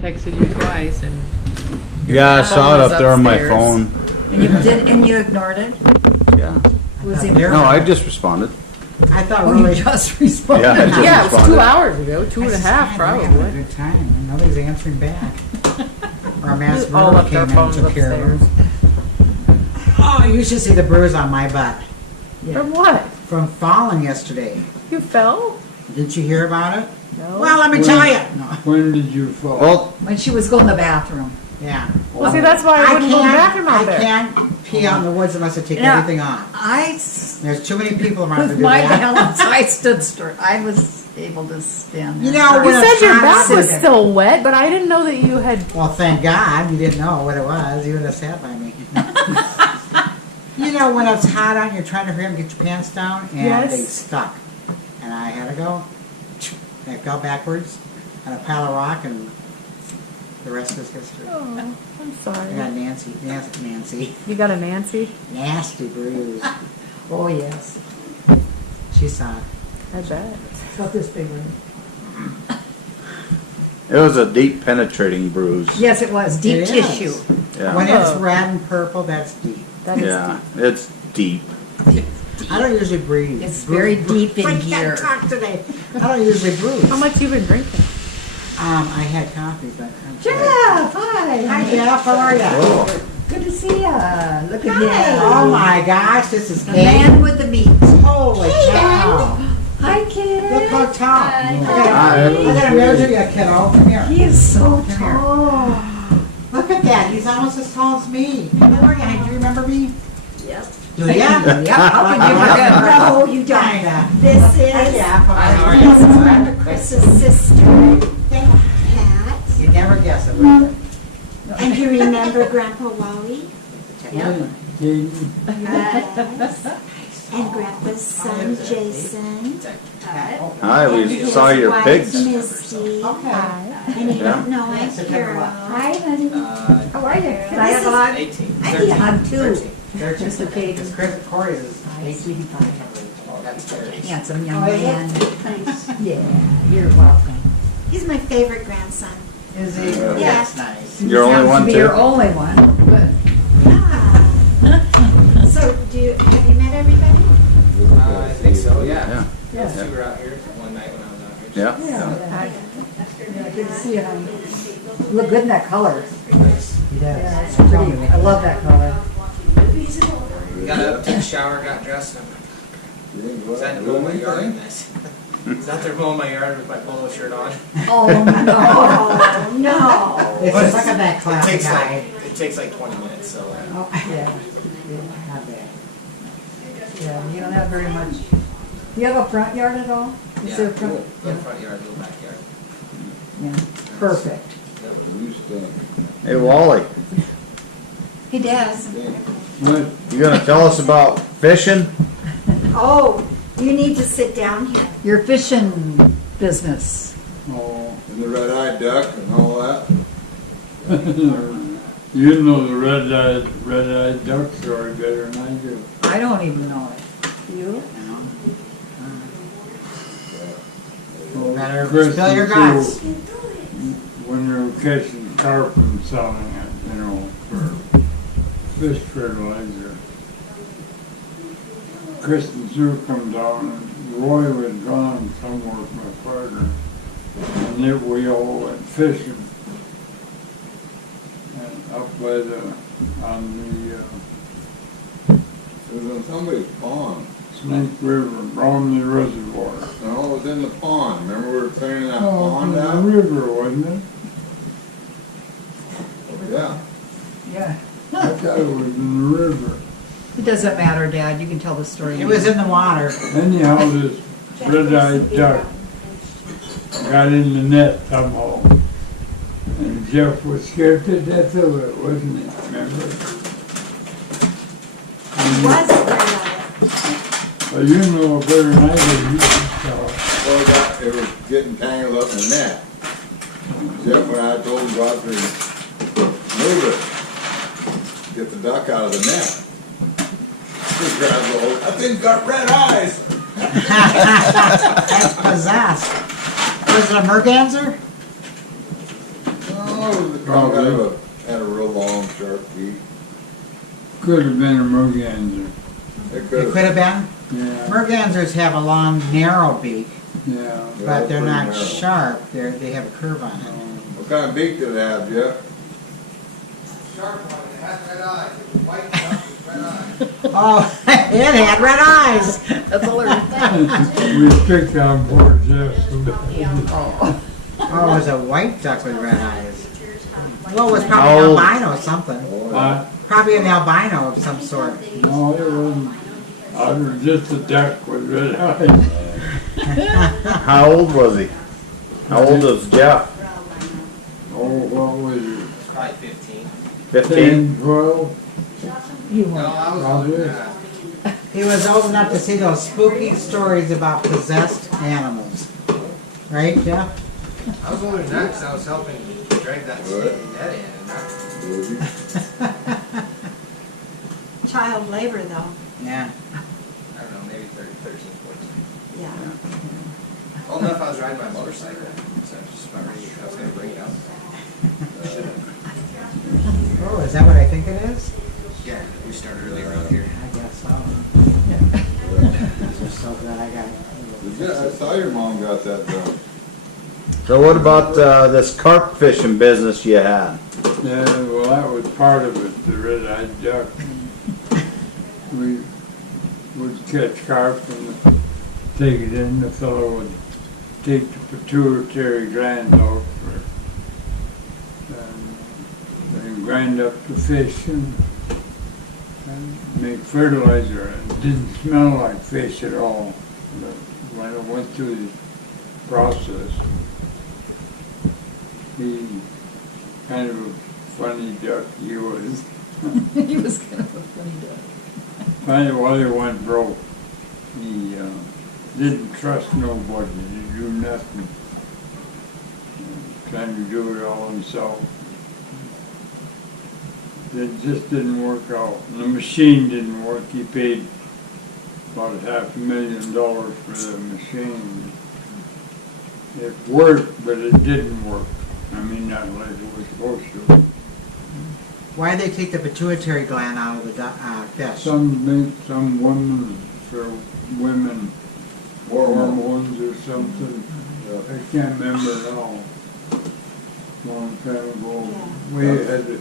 Texted you twice and Yeah, I saw it up there on my upstairs. phone. And you did, and you ignored it? Yeah. Was it? No, I just responded. I thought Oh, really. you just responded. Yeah, I just Yeah, it was responded. 2 hours ago, two and a half We're having a probably. good time, and nobody's answering back. Our mass All murderer left came their in and phones took care of upstairs. them. Oh, you should see the bruise on my butt From what? from falling yesterday. You fell? Didn't you hear about it? No. Well, let me tell you. No. When did you fall? Well, When she was going to the bathroom. Yeah. Well, see, that's why I wouldn't go to the bathroom out I there. can't pee out in the woods unless I take Yeah. everything off. There's too many people around to With do my that. balance, I stood straight. I was able to stand there. You know, You when said it's your hot, back sit was there. still wet, but I didn't know that you had. Well, thank God you didn't know what it was. You would have sat by me. You know, when it's hot out and you're trying to hurry up and get your pants down, and Yes. they stuck. And I had to go. I fell backwards on a pile of rock, and the rest is history. Oh, I'm I sorry. got Nancy. You got a Nancy? Nasty bruise. Oh, yes. She saw it. I bet. About this big ring. it was a deep penetrating bruise. Yes, it was. Deep It is. tissue. Yeah. When it's Oh. red and purple, that's deep. That is Yeah, it's deep. I don't usually breathe. It's very deep in I here. can't talk today. I don't usually bruise. How much you been drinking? I had coffee, but I'm sorry. Jeff, hi. Hi, Jeff. How are you? Oh, Good to see ya. Look at Oh him. my gosh, this is The Kate. man with the meat. Holy cow. Hi, kid. Look how tall. Hi. I gotta measure you, kiddo. Come here. He is so Come here. tall. Look at that. He's almost as tall as me. Remember? Do you remember me? Yep. Do ya? Yep. How could you forget? No, you don't. Kinda. This Hi, is Jeff. How are this you? is Brenda Chris's sister, Pat. You never guess it, would you? And you remember Grandpa Wally? Jaden, Yes. And Grandpa's son, Jason. Hi, we And saw his your wife, pigs. Misty. And you Yeah. don't know I'm Yes, a Carol. Hi, honey. How are you? Can I This have is- a hug? 18. I need a hug too. 13. Mr. Caden. It's Chris Corey's is Hi, 18. sweetie pie. Oh, that's 30. Handsome young Oh, is it? man. Thanks. Yeah, you're welcome. He's my favorite grandson. Is he? Yeah. That's nice. You're only Sounds one to be too? your only one. Good. Yeah. So, have you met everybody? I think so, yeah. Yeah. Yeah. You were out here one night when I was out here. Yeah. Yeah. Yeah, good to see you, honey. You look good in that color. Nice. He does. Yeah, it's pretty. I love that color. Got up, took a shower, got dressed, and I'm like, I was out there mowing my yard in this. I was out there mowing my yard with my polo shirt on. Oh, no. Oh, no. It's But just like a that It classic takes guy. it takes like 20 minutes, so. Oh, Yeah. not bad. Yeah, you don't have very much. Do you have a front yard at all? Is Yeah, there a front? little front yard, little backyard. Yeah, perfect. Hey, Wally, He does. what, you gonna tell us about fishing? Oh, you need to sit down here. Your fishing business. oh, And the red-eyed duck and all that. you know the red-eyed duck story better than I do. I don't even know it. You? Well, Better Chris spill your and guts. Sue, when they were catching carp and selling it, you know, for fish fertilizer. Chris and Sue come down and Roy was gone somewhere with my partner. And then we all went fishing. And up by on It was in somebody's pond. the Snake River, Brownlee Reservoir. No, it was in the pond. Remember we were cleaning that Oh, pond the out? river, wasn't it? Yeah. Yeah. I thought it was in the river. It doesn't matter, Dad. You can tell the story. It was in the water. Anyhow, this red-eyed duck got in the net somehow. And Jeff was scared to death of it, wasn't he? Remember? Was red-eyed. Well, you know better than I do, you can tell. Well, it was getting tangled up in the net. Jeff and I told him, go out there and move it. Get the duck out of the net. He grabbed the whole, that thing's got red eyes. That's possessed. Was it a merganser? Oh, the Probably. had a real long, sharp beak. Could have been a merganser. It It could could have. have been. Yeah, Mergansers have a long, narrow beak, yeah. but they're pretty not narrow. sharp. They have a curve on it. What kind of beak did it have, Jeff? Sharp one, it has red eyes, it was white enough with red eyes. Oh, it had red eyes. That's hilarious. We picked on poor Jeff. Oh, it was a white duck with red eyes. Well, it was probably How an old? albino something. Probably an albino of some sort. No, it wasn't. I was just a duck with red eyes. How old was he? How old was Jeff? Oh, what was it? Probably 15. 15? 10, 12? You No, won't. I was Probably. older than that. He was old enough to see those spooky stories about possessed animals. Right, Jeff? I was older than that because I was helping drag that stinking net in and that. Really? Child labor though, Yeah. I don't know, maybe 13, 14. yeah. Old enough I was riding my motorcycle, so I was just about ready, I was gonna bring it out. Oh, is that what I think it is? Yeah, we started early around here. I guess so. I'm just so glad I got it. I saw your mom got that done. So what about this carp fishing business you had? Yeah, well, that was part of it, the red-eyed duck. We would catch carp and take it in. The fellow would take the pituitary gland out and then grind up the fish and make fertilizer. It didn't smell like fish at all. But when it went through the process, he kind of a funny duck he was. He was kind of a funny duck. Finally, while he went broke, he didn't trust nobody to do nothing. Trying to do it all himself. It just didn't work out. And the machine didn't work. He paid about $500,000 for the machine. It worked, but it didn't work. I mean, not like it was supposed to. Why they take the pituitary gland out of the fish? Some women, for women, hormones or something. I can't remember now. Long time ago. Yeah. We had to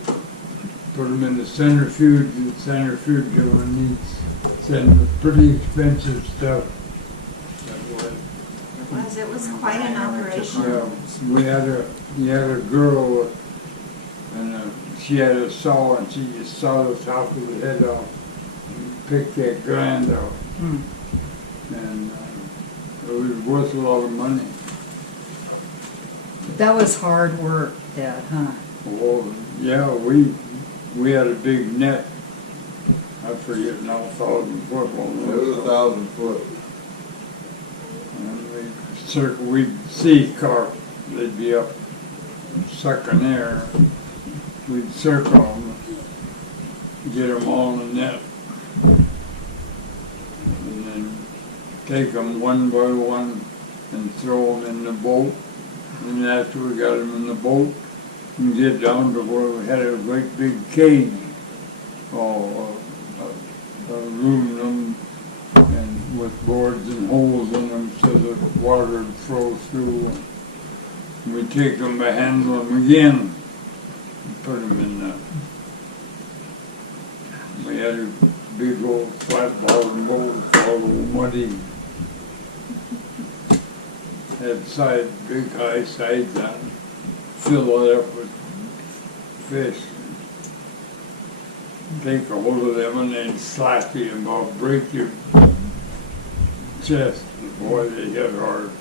put them in the centrifuge. The centrifuge one needs send pretty expensive stuff. It was quite an operation. Yeah, we had a girl, and she had a saw, and she just saw the top of the head off, and picked that gland out, and it was worth a lot of money. That was hard work, Dad, huh? Well, yeah, we had a big net. I forget now, 1,000-foot one. It was 1,000 foot. And we'd see carp, they'd be up sucking air. We'd circle them, get them all in the net, and then take them one by one and throw them in the boat. And after we got them in the boat, and get down to where we had a great big cage, aluminum, and with boards and holes in them so the water would flow through. And we take them to handle them again, and put them in the. We had a big old flat bottom boat called Old Muddy. Had big high sides on it, fill it up with fish. Take a hold of them and then slap you and about break your chest. Boy, they hit hard.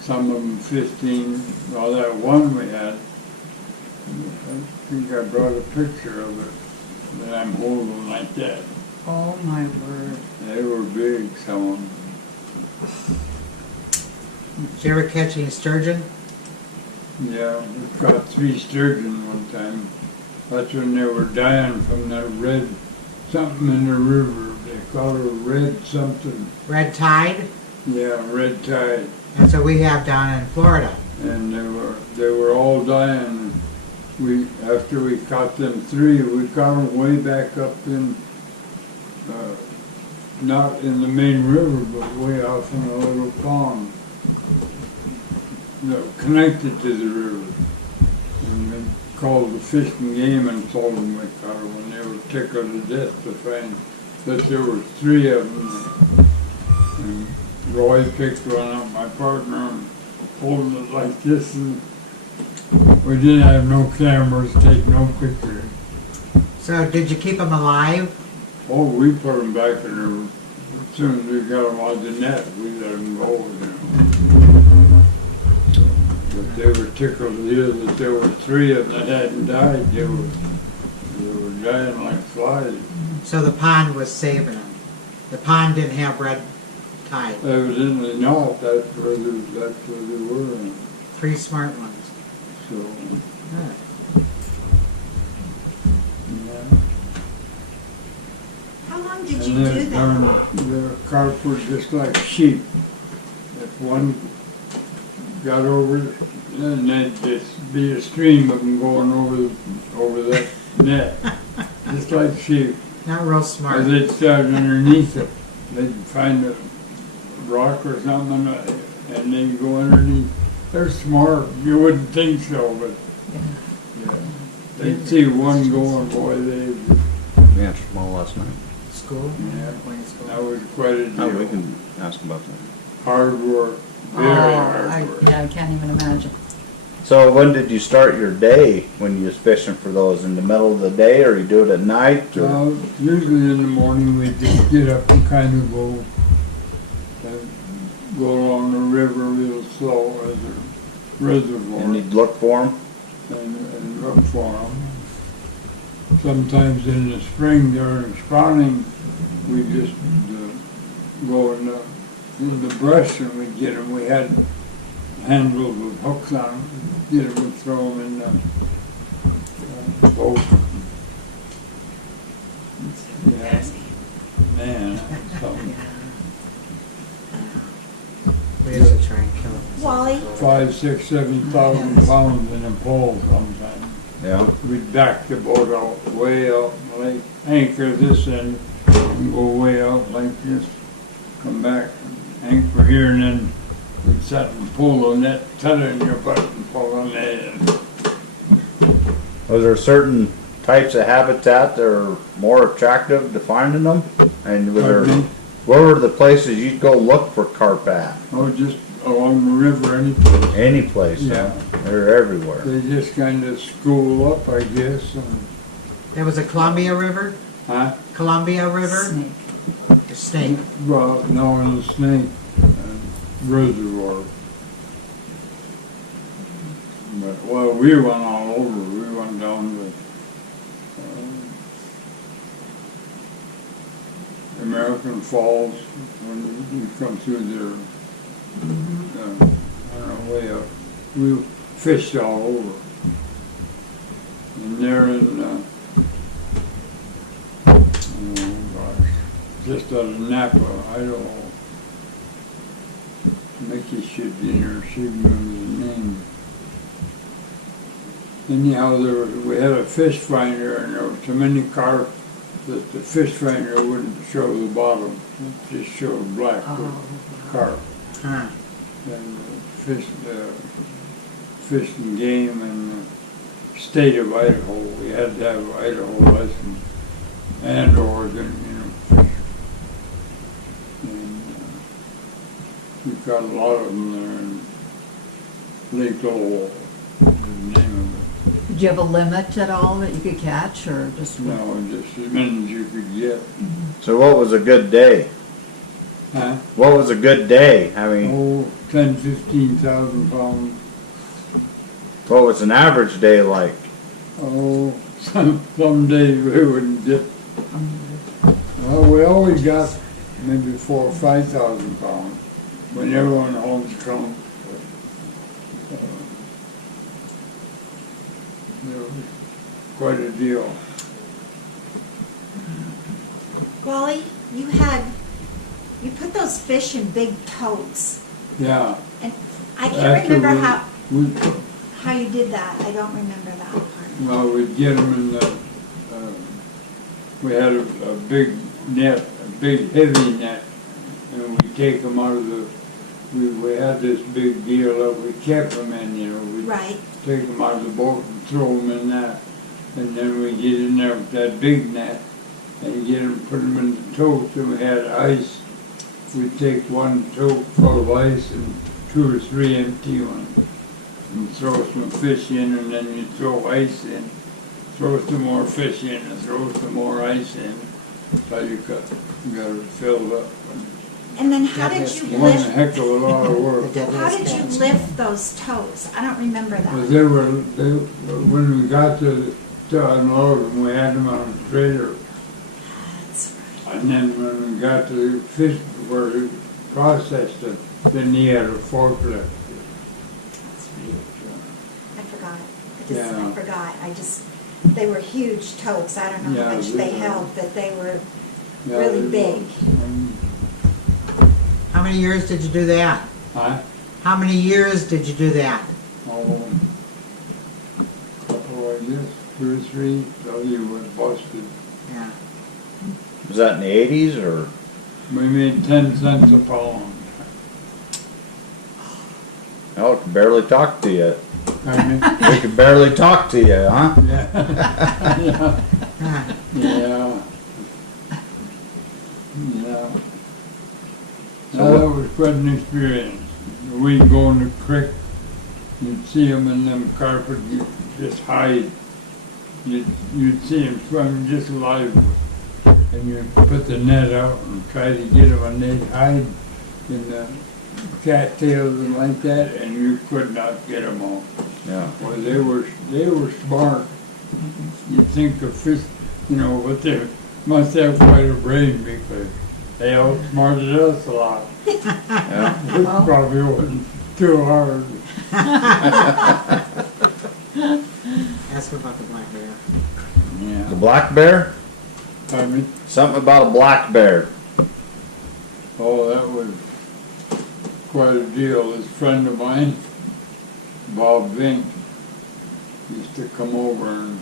Some of them 15. Well, that one we had, I think I brought a picture of it that I'm holding like that. Oh, my word. They were big, some of them. Did you ever catch any sturgeon? Yeah, we caught 3 sturgeon one time. That's when they were dying from that red something in the river. They call it red something. Red tide? Yeah, red tide. That's what we have down in Florida. And they were all dying. after we caught them three, we caught them way back up in, not in the main river, but way off in a little pond. Connected to the river. And they called the Fish and Game and told them we caught them, and they were tickled to death to find that there were three of them. And Roy picked one up, my partner, and holding it like this, and we didn't have no cameras, take no pictures. So did you keep them alive? Oh, we put them back in there. As soon as we got them on the net, we let them go, you know. But they were tickled to hear that there were three of them that hadn't died. They were dying like flies. So the pond was saving them. The pond didn't have red tide. Evidently not, that's where they were. Three smart ones. So, Good. yeah. How long did And you do then, that? the carp were just like sheep. If one got over it, then there'd just be a stream of them going over that net, just like sheep. Not real Or smart. they'd start underneath it. They'd find a rock or something, and they'd go underneath. They're smart. You wouldn't think so, but yeah. They'd see one going, boy, they, We answered them all last night. School? Yeah. Going to school. that was quite a Oh, we deal. can ask about that. Hard work, very hard work. Yeah, I can't even imagine. So when did you start your day when you was fishing for those? In the middle of the day, or you do it at night? Or? Usually in the morning we just get up and kind of go along the river real slow as a reservoir And you'd look for them? and look for them. Sometimes in the spring during spawning, we just go in the brush and we get them. We had handles with hooks on them, get them and throw them in the boat. Yeah, man, that's something. We used to try and kill them. Wally? 5, 6, 7,000 pounds in a pole sometimes. Yeah. We'd back the boat out, way out, like anchor this end, and go way out like this, come back, anchor here, and then we'd set and pull on that, cut it in your butt and pull on that end. Was there certain types of habitat that are more attractive to finding them? And was there, Pardon me? where were the places you'd go look for carp at? Oh, just along the river, any place. Any place. Yeah. They're everywhere. They just kind of school up, I guess, and, There was a Columbia River? huh? Columbia River? Snake. The Snake. Well, no, in the Snake Reservoir. But, well, we went all over. We went down to American Falls when you come through there. On our way up. We fished all over. And there in, oh gosh, just out of Napa, Idaho. Mickey should be there, she remembers the name. Anyhow, we had a fish finder and there were so many carp that the fish finder wouldn't show the bottom. It just showed black carp. Huh. And Fish and Game in the state of Idaho, we had to have Idaho license and Oregon, you know. And we got a lot of them there in Lake Lowell, is the name of it. Did you have a limit at all that you could catch, or just? No, just as many as you could get. So what was a good day? Huh? What was a good day? I mean, Oh, 10, 15,000 pounds. what was an average day like? Oh, some days we wouldn't get. Well, we always got maybe 4,000 or 5,000 pounds when everyone home's come. It was quite a deal. Wally, you put those fish in big totes. Yeah. And I can't After remember we- how you did that. I don't remember that part. Well, we'd get them in the, we had a big net, a big heavy net, and we'd take them out of the, we had this big deal that we kept them in, you know, we'd Right. take them out of the boat and throw them in that. And then we get in there with that big net and get them, put them in the tote, and we had ice. We'd take one tote full of ice and 2 or 3 empty ones and throw some fish in, and then you throw ice in, throw some more fish in, and throw some more ice in, so you got it filled up. And then how did you One lift, heck of a lot of work. how did you lift those totes? I don't remember Well, that. when we got to unload them, we had them on a trailer. That's right. And then when we got to the fish where we processed it, then he had a forklift. I forgot. I Yeah. forgot. They were huge totes. I don't know how Yeah, much they they were. held, but they were Yeah, really they big. were. How many years did you do that? Huh? How many years did you do that? Oh, couple, I guess, 2 or 3, till you were busted. Yeah. Was that in the 80s or? We made 10 cents a pound. Oh, it could barely talk to you. Pardon me? We could barely talk to you, huh? Yeah. Yeah. Ah, Yeah. Yeah. So Now, that was quite an experience. We'd go in the creek, you'd see them in them carpet, you just hide. You'd see them swimming just alive. And you'd put the net out and try to get them, and they'd hide in the cattails and like that, and you could not get them all. Yeah. Well, they were smart. You'd think the fish, you know, but they must have quite a brain because they outsmarted us a lot. Yeah. It probably wasn't too hard. ask her about the black bear. The Yeah. black bear? I mean, Something about a black bear. oh, that was quite a deal. This friend of mine, Bob Vink, used to come over, and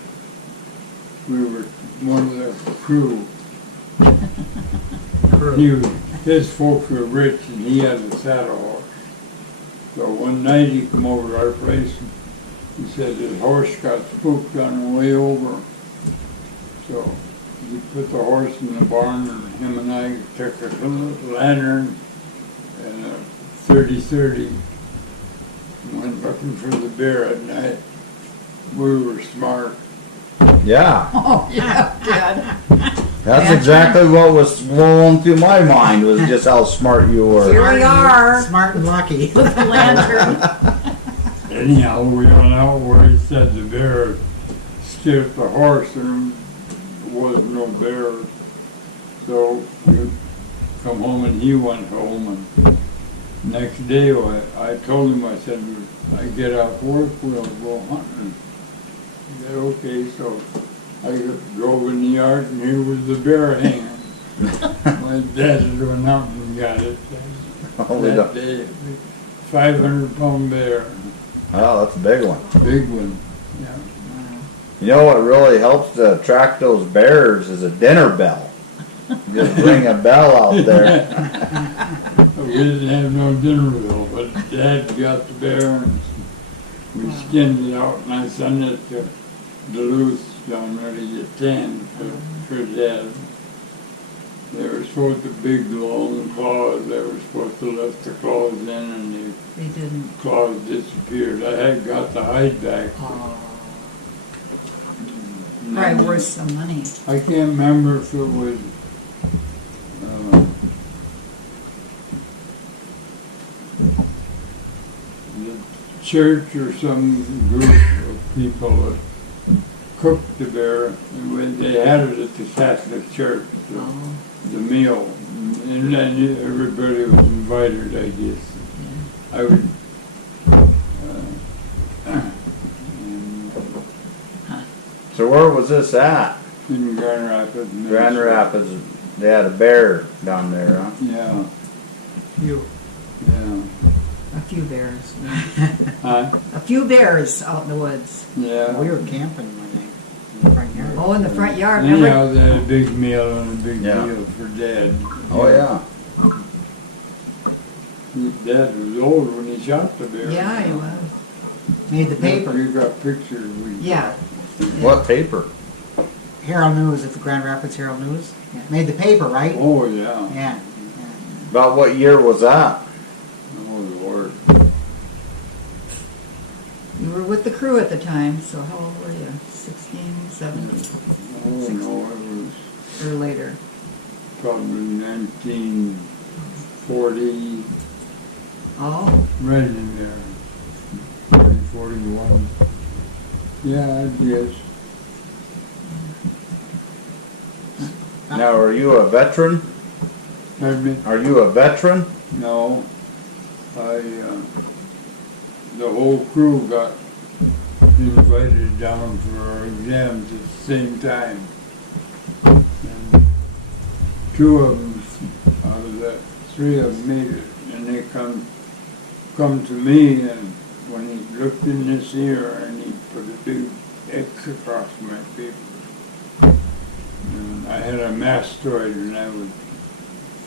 we were one of the crew. His folks were rich, and he had a saddle horse. So one night he come over to our place, and he said his horse got spooked on the way over. So he put the horse in the barn, and him and I took a little lantern and a 30-30 and went looking for the bear at night. We were smart. Yeah. Oh, yeah, Dad. That's exactly what was rolling through my mind, was just how smart you were. Here we are. Smart and lucky. With the lantern. Anyhow, we went out where he said the bear scared the horse, and there was no bear. So we come home, and he went home, and next day I told him, I said, when I get off work, we'll go hunting. He said, okay, so I drove in the yard, and here was the bear hanging. My dad went out and got it Holy that duck. day. 500-pound bear, Oh, that's a big one. big one. Yeah. You know what really helps to attract those bears is a dinner bell. Just ring a bell out there. We didn't have no dinner bill, but Dad got the bear, and we skinned it out, and I sent it to Duluth down there to get tanned for Dad. They were supposed to big long claws. They were supposed to lift the claws in, and the They didn't. claws disappeared. I had got the hide back. Oh, And probably then worth some money. I can't remember if it was the church or some group of people that cooked the bear. And they had it at the Catholic Church, Oh, the meal, and then everybody was invited, I guess. I would. And So where was this at? in Grand Rapids. Grand Rapids. They had a bear down there, huh? Yeah, You. yeah. few bears. Huh? A few bears out in the woods. Yeah. We were camping one night in the front yard. Oh, in the front yard, remember? Anyhow, they had a big meal and a big Yeah. deal for Dad. Oh, yeah. Dad was old when he shot the bear. Yeah, he was. Made the paper. You got pictures. Yeah. What paper? Herald News, at the Grand Rapids Herald News. Made the paper, right? Oh, yeah. Yeah. About what year was that? Oh, Lord. You were with the crew at the time, so how old were you? 16, 17, Oh, no, it was or later? probably 1940, Oh, right in there. 41. Yeah, I guess. Now, are you a veteran? Pardon me? Are you a veteran? No. The whole crew got invited down for our exams at the same time. And two of them, out of that, three of them made it, and they come to me, and when he looked in this ear, and he put a big X across my paper. And I had a mastoid when I was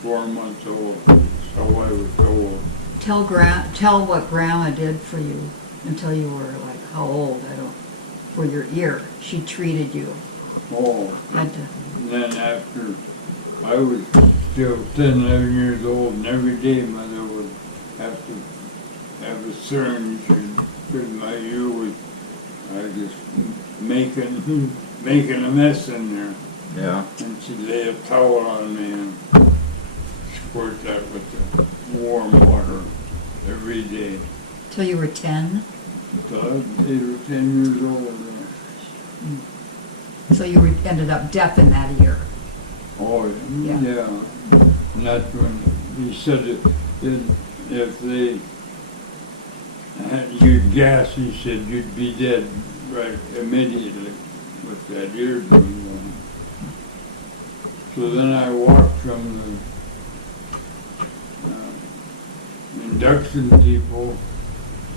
4 months old, so I was old. tell what Grandma did for you until you were like how old? I don't. For your ear, she treated you. Oh, Had to. and then after I was still 10, 11 years old, and every day Mother would have to have a syringe, because my ear was, I just making a mess in there. Yeah. And she'd lay a towel on me and squirt that with the warm water every day. Till you were 10? So I was 8 or 10 years old. So you ended up deaf in that ear. Oh, Yeah. yeah. And that's when he said if they had you'd gas, he said you'd be dead right immediately with that ear being on. So then I walked from the induction depot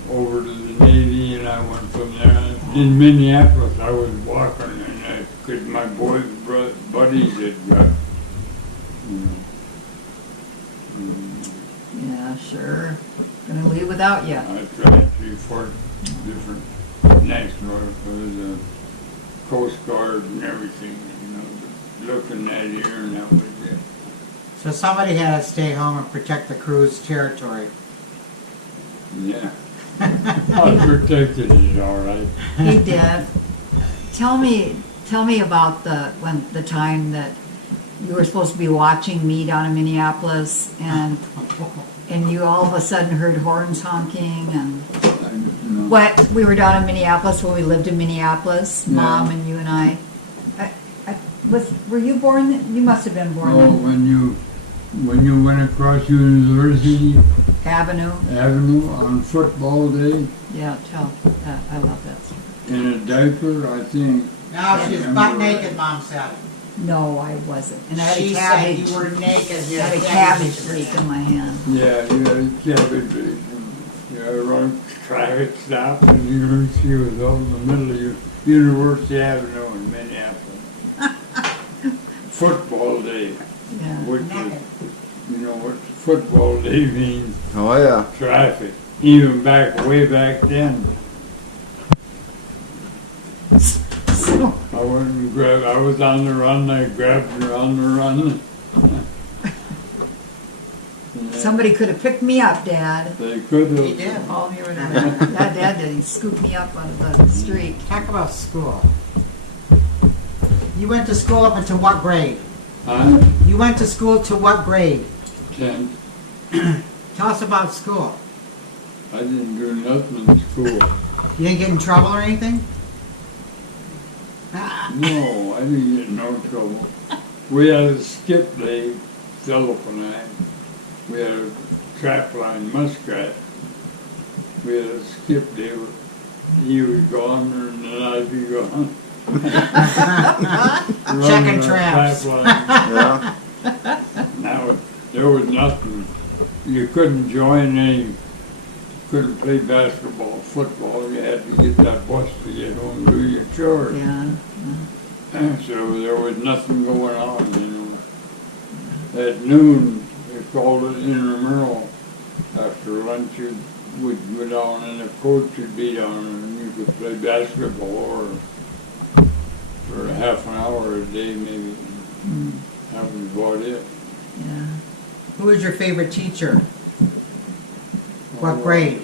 over to the Navy, and I went from there. In Minneapolis, I was walking, and because my boys, buddies had got, Yeah, sure. Gonna leave without you. I tried 3-4 different national for the Coast Guard and everything, looking at here, and that was it. So somebody had to stay home and protect the crew's territory. Yeah. I protected it all right. He did. Tell me about the time that you were supposed to be watching me down in Minneapolis, and you all of a sudden heard horns honking, and what we were down in Minneapolis when we lived in Minneapolis, Yeah. Mom and you and I. Were you born? You must have been born Oh, then. when you went across University Avenue. Avenue on football day Yeah, tell that. I love that. in a diaper, I think. No, she was butt naked, Mom said. No, I wasn't. And I had She a said cabbage. you were naked. I had a cabbage leaf in my hand. Yeah, you had a cabbage leaf. Yeah, around traffic stop, and she was out in the middle of University Avenue in Minneapolis. Football day, Yeah. which is, what football day means, Oh, yeah. traffic, even way back then. So, I went and I was on the run, I grabbed her on the run. somebody could have picked me up, Dad. They could have. He did. Oh, here it is. That Dad did. He scooped me up out of the street. Talk about school. You went to school up until what grade? Huh? You went to school to what grade? 10. Tell us about school. I didn't do nothing in school. You didn't get in trouble or anything? No, I didn't get in no trouble. We had a skip day, Philip and I. We had a trap line muskrat. We had a skip day. He would go on there and then I'd be gone. Checking traps. Yeah. Now, there was nothing. You couldn't join any couldn't play basketball, football, you had to get that bus to get home to do your chores. Yeah. So there was nothing going on, you know. At noon, they called it intramural. After lunch, you would go down and the coach would be down and you could play basketball or for a half an hour a day maybe. That was about it. Yeah. Who was your favorite teacher? What grade?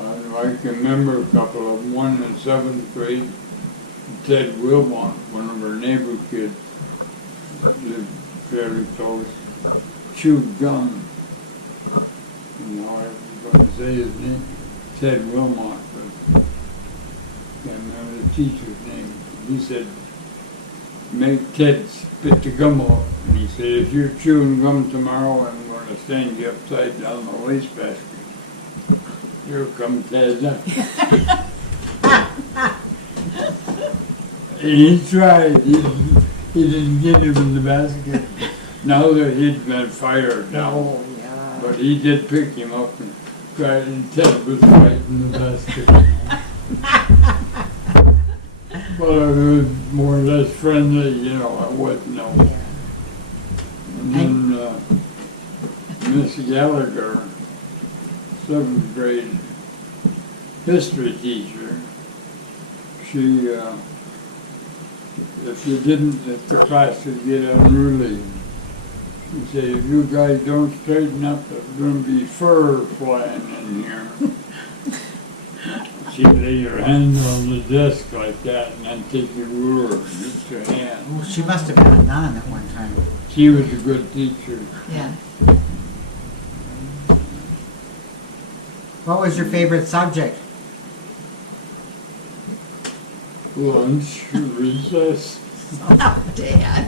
I can remember a couple of them. One in 7th grade, Ted Wilmot, one of our neighbor kids, lived fairly close, chewed gum. You know, I was going to say his name, Ted Wilmot, but can't remember the teacher's name. He said, make Ted spit the gum out. And he said, if you're chewing gum tomorrow, I'm going to stand you upside down the wastebasket. Here comes Ted. And he tried. He didn't get him in the basket. Now that he'd been fired now. Oh, yeah. But he did pick him up and tried, and Ted was right in the basket. Well, I was more or less friendly, you know, I wasn't no. And then Miss Gallagher, 7th grade history teacher, she, if the class would get unruly, she said, if you guys don't straighten up, there's going to be fur flying in here. She'd lay your hand on the desk like that and then take your ruler and hit your hand. Oh, she must have been a nun at one time. She was a good teacher. Yeah. What was your favorite subject? Lunch, recess. Oh, Dad.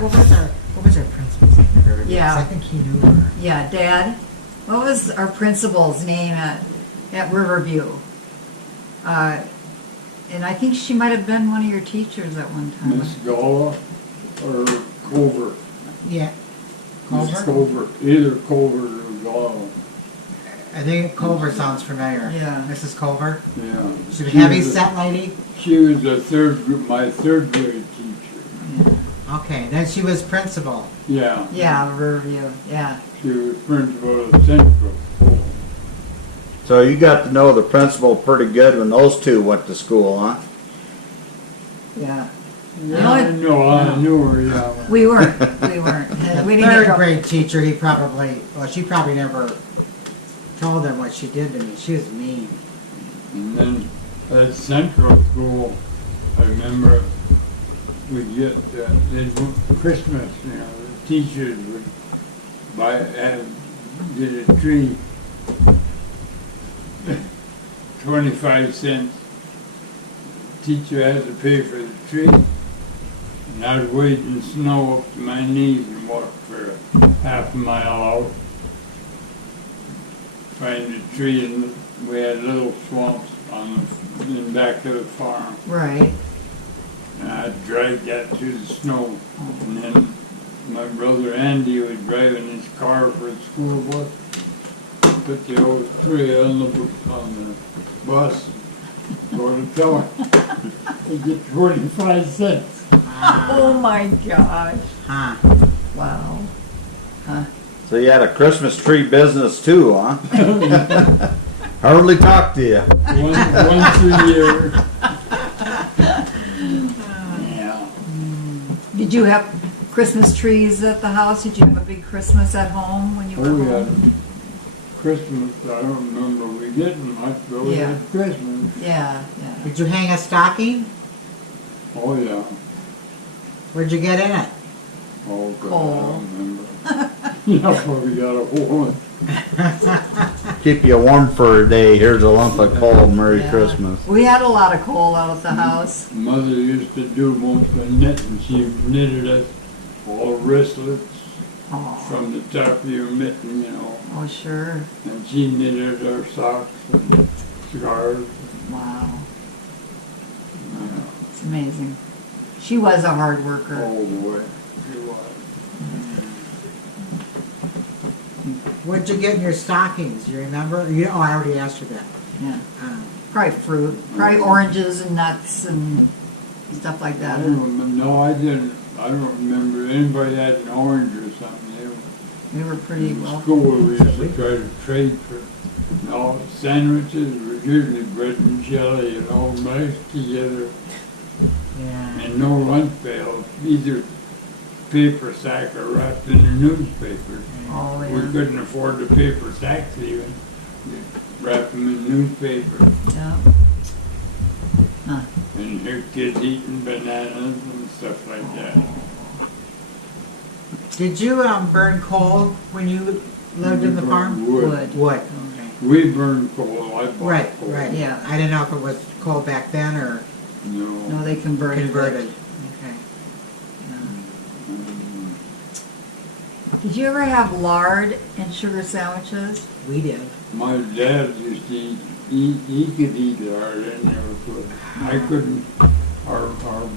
What was our principal's name? Yeah. I think he knew her. Yeah, Dad. What was our principal's name at Riverview? And I think she might have been one of your teachers at one time. Miss Gala or Culver. Yeah. Miss Culver? Culver. Either Culver or Gala. I think Culver sounds familiar. Yeah. Mrs. Culver? Yeah. She's a heavy set lady? She was my third grade teacher. Okay, then she was principal. Yeah. Yeah, Riverview. Yeah. She was principal of Central School. So you got to know the principal pretty good when those two went to school, huh? Yeah. Yeah, I knew her, yeah. We weren't. We The didn't get third grade teacher, she probably never told them what she did to me. She was mean. And then at Central School, I remember we'd get, Christmas, you know, the teachers would get a tree, 25 cents. Teacher has to pay for the tree. And I'd wade in snow up to my knees and walk for half a mile out. Find a tree, and we had little swamps in back of the farm. right. And I'd drag that through the snow. And then my brother Andy was driving his car for the school bus. Put the old tree on the bus, go to tell him. He get 25 cents. Oh my gosh. Huh. Wow. Huh. So you had a Christmas tree business too, huh? Hardly talk to you. Once a year. Yeah. Did you have Christmas trees at the house? Did you have a big Christmas at home when you were Oh, home? yeah. Christmas, I don't remember we getting much, but we Yeah. had Christmas. Yeah, yeah. Did you hang a stocking? Oh, yeah. Where'd you get in it? Oh, God, Coal. I don't remember. Yeah, but we got a whole one. Keep you warm for a day. Here's a lump of coal. Merry Yeah. Christmas. We had a lot of coal out at the house. Mother used to do most of the knitting. She knitted us all wristlets Oh, from the top of your mitten, you know. oh sure. And she knitted our socks and scarves. Wow. Yeah. It's amazing. She was a hard worker. Oh, boy, she was. What'd you get in your stockings? Do you remember? You, oh, I already asked you that. Yeah, Um, probably fruit, probably oranges and nuts and stuff like I that. don't remember, no, I didn't, I don't remember anybody had an orange or something. We were pretty well. School, we used to try to trade for, no, sandwiches were usually bread and jelly and all mashed together, yeah. and no lunch pail, either paper sack or wrapped in a newspaper. Oh, We yeah. couldn't afford the paper sacks even, we'd wrap them in newspaper, Yeah. and hear kids eating bananas and stuff like that. Did you burn coal when you lived in the farm? Wood. Wood. Okay. We burned coal, I bought Right, coal. right. Yeah. I didn't know if it was coal back then or No. No, they converted. converted. it. Okay. Did you ever have lard and sugar sandwiches? We did. My dad used to eat, he could eat lard, I never could. I couldn't, our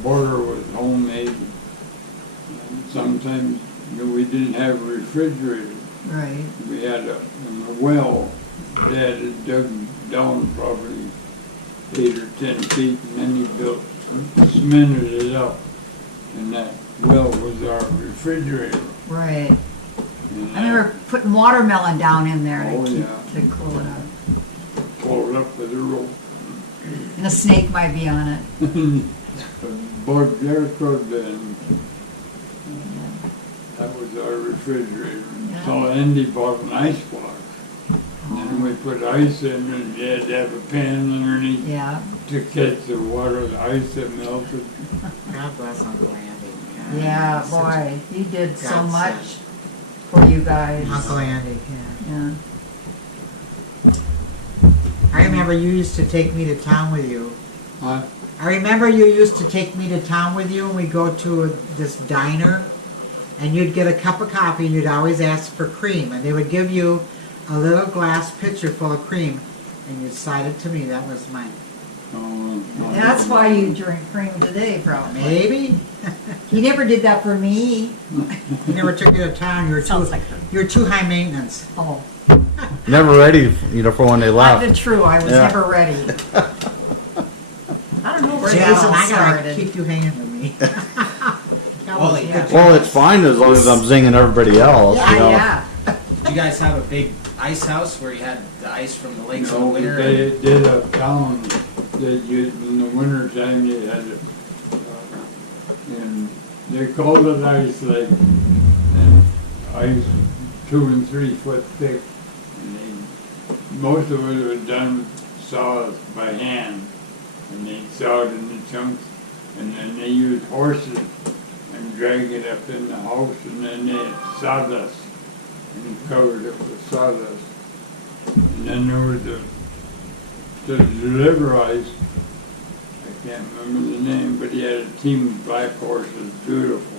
butter was homemade. And sometimes, we didn't have a refrigerator. Right. We had in the well, Dad had dug down probably 8 or 10 feet, and then he cemented it up. And that well was our refrigerator. Right. And I remember putting watermelon down in there Oh, to keep, yeah. to cool it up. pulled it up with a rope. And a snake might be on it. Bug there could have been. That was our refrigerator. Yeah. So Andy bought an ice box. And then we put ice in and you had to have a pan underneath Yeah. to catch the water, the ice that melted. God bless Uncle Andy. God, Yeah, such a- boy, he did so godsend. much for you guys. Uncle Andy, yeah. Yeah. I remember you used to take me to town with you. Huh? I remember you used to take me to town with you and we'd go to this diner and you'd get a cup of coffee and you'd always ask for cream and they would give you a little glass pitcher full of cream and you'd slide it to me. That was mine. That's why you drink cream today, probably. Maybe. He never did that for me. You never took me to town. Sounds like her. You're too high maintenance. Oh, Never ready, for when they not left. true. I was Yeah. never ready. I don't know where that Jason, all I gotta started. keep you hanging with me. Wally, Yeah. Well, it's fine as long as I'm zinging everybody else, you know. Yeah. did you guys have a big ice house where you had the ice from the lakes in the No, winter? they did uptown, they did, in the winter time, they had it, and they called it ice lake, and ice 2 and 3 foot thick, and they, most of it was done saws by hand, and they sawed in the chunks, and then they used horses and drag it up in the house, and then they had sawdust, and covered it with sawdust. And then there was the deliver ice, I can't remember the name, but he had a team of black horses, beautiful,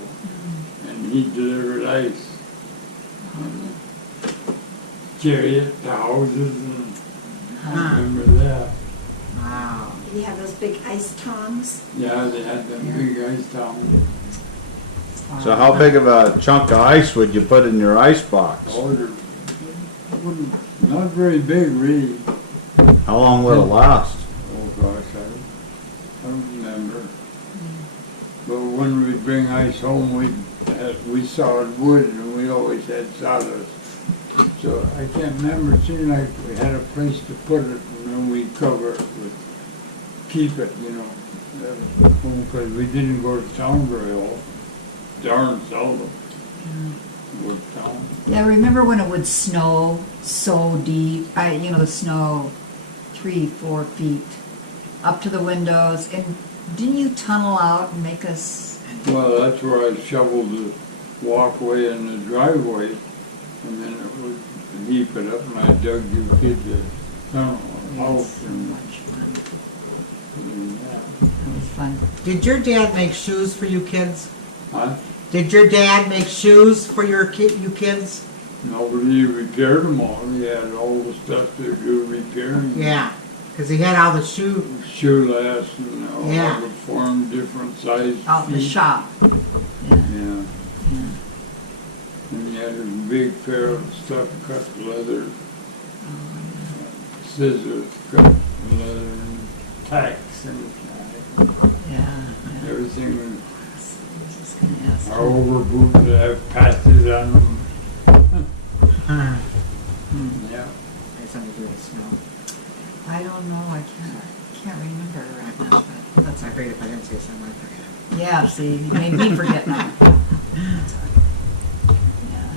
and he delivered ice. And chariot to houses, and I remember that. Wow. You have those big ice tongs. Yeah, they had them big ice towns. So how big of a chunk of ice would you put in your ice box? Oh, they're not very big, really. How long will it last? Oh gosh, I don't remember. But when we bring ice home, we sawed wood and we always had sawdust. So I can't remember, it seemed like we had a place to put it and then we cover it with, keep it, because we didn't go to town very often. Darn seldom. Go to town. Yeah, remember when it would snow so deep? The snow 3-4 feet up to the windows. And didn't you tunnel out and make us? Well, that's where I shoveled the walkway and the driveway, and then it would heap it up, and I dug you kids a tunnel, a house, So and much fun. that. That was fun. Did your dad make shoes for you kids? Huh? Did your dad make shoes for you kids? Nobody repaired them all. He had all the stuff to do repairing. Yeah, because he had all the shoe. Shoelace and all Yeah. the form, different size Out in the feet. shop. Yeah. And he had a big pair of stuff cut leather, scissors cut leather, and tacks and Yeah. everything was. I was just gonna ask. Our overboots that have patches on them. Huh. Yeah. Has something to do with snow. I don't know, I can't remember right now, but that's I figured if I didn't say something, I'd forget. yeah, see, you made me forget now. Yeah.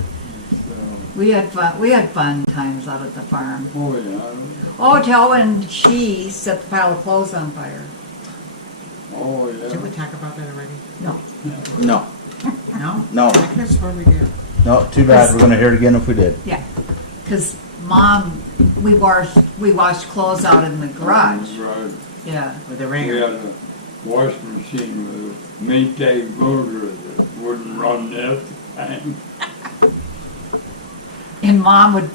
So, We had fun times out at the farm. oh yeah. Oh, tell when she set the pile of clothes on fire. Oh Did we yeah. talk about that already? No. No, No? no, I could have sworn we did. no, too bad, we're gonna hear it again if we did. Yeah, because Mom, we washed clothes out in the garage. Right. Yeah. With the We ringer. had a washing machine with a Maytag motor that wouldn't run that time. And Mom would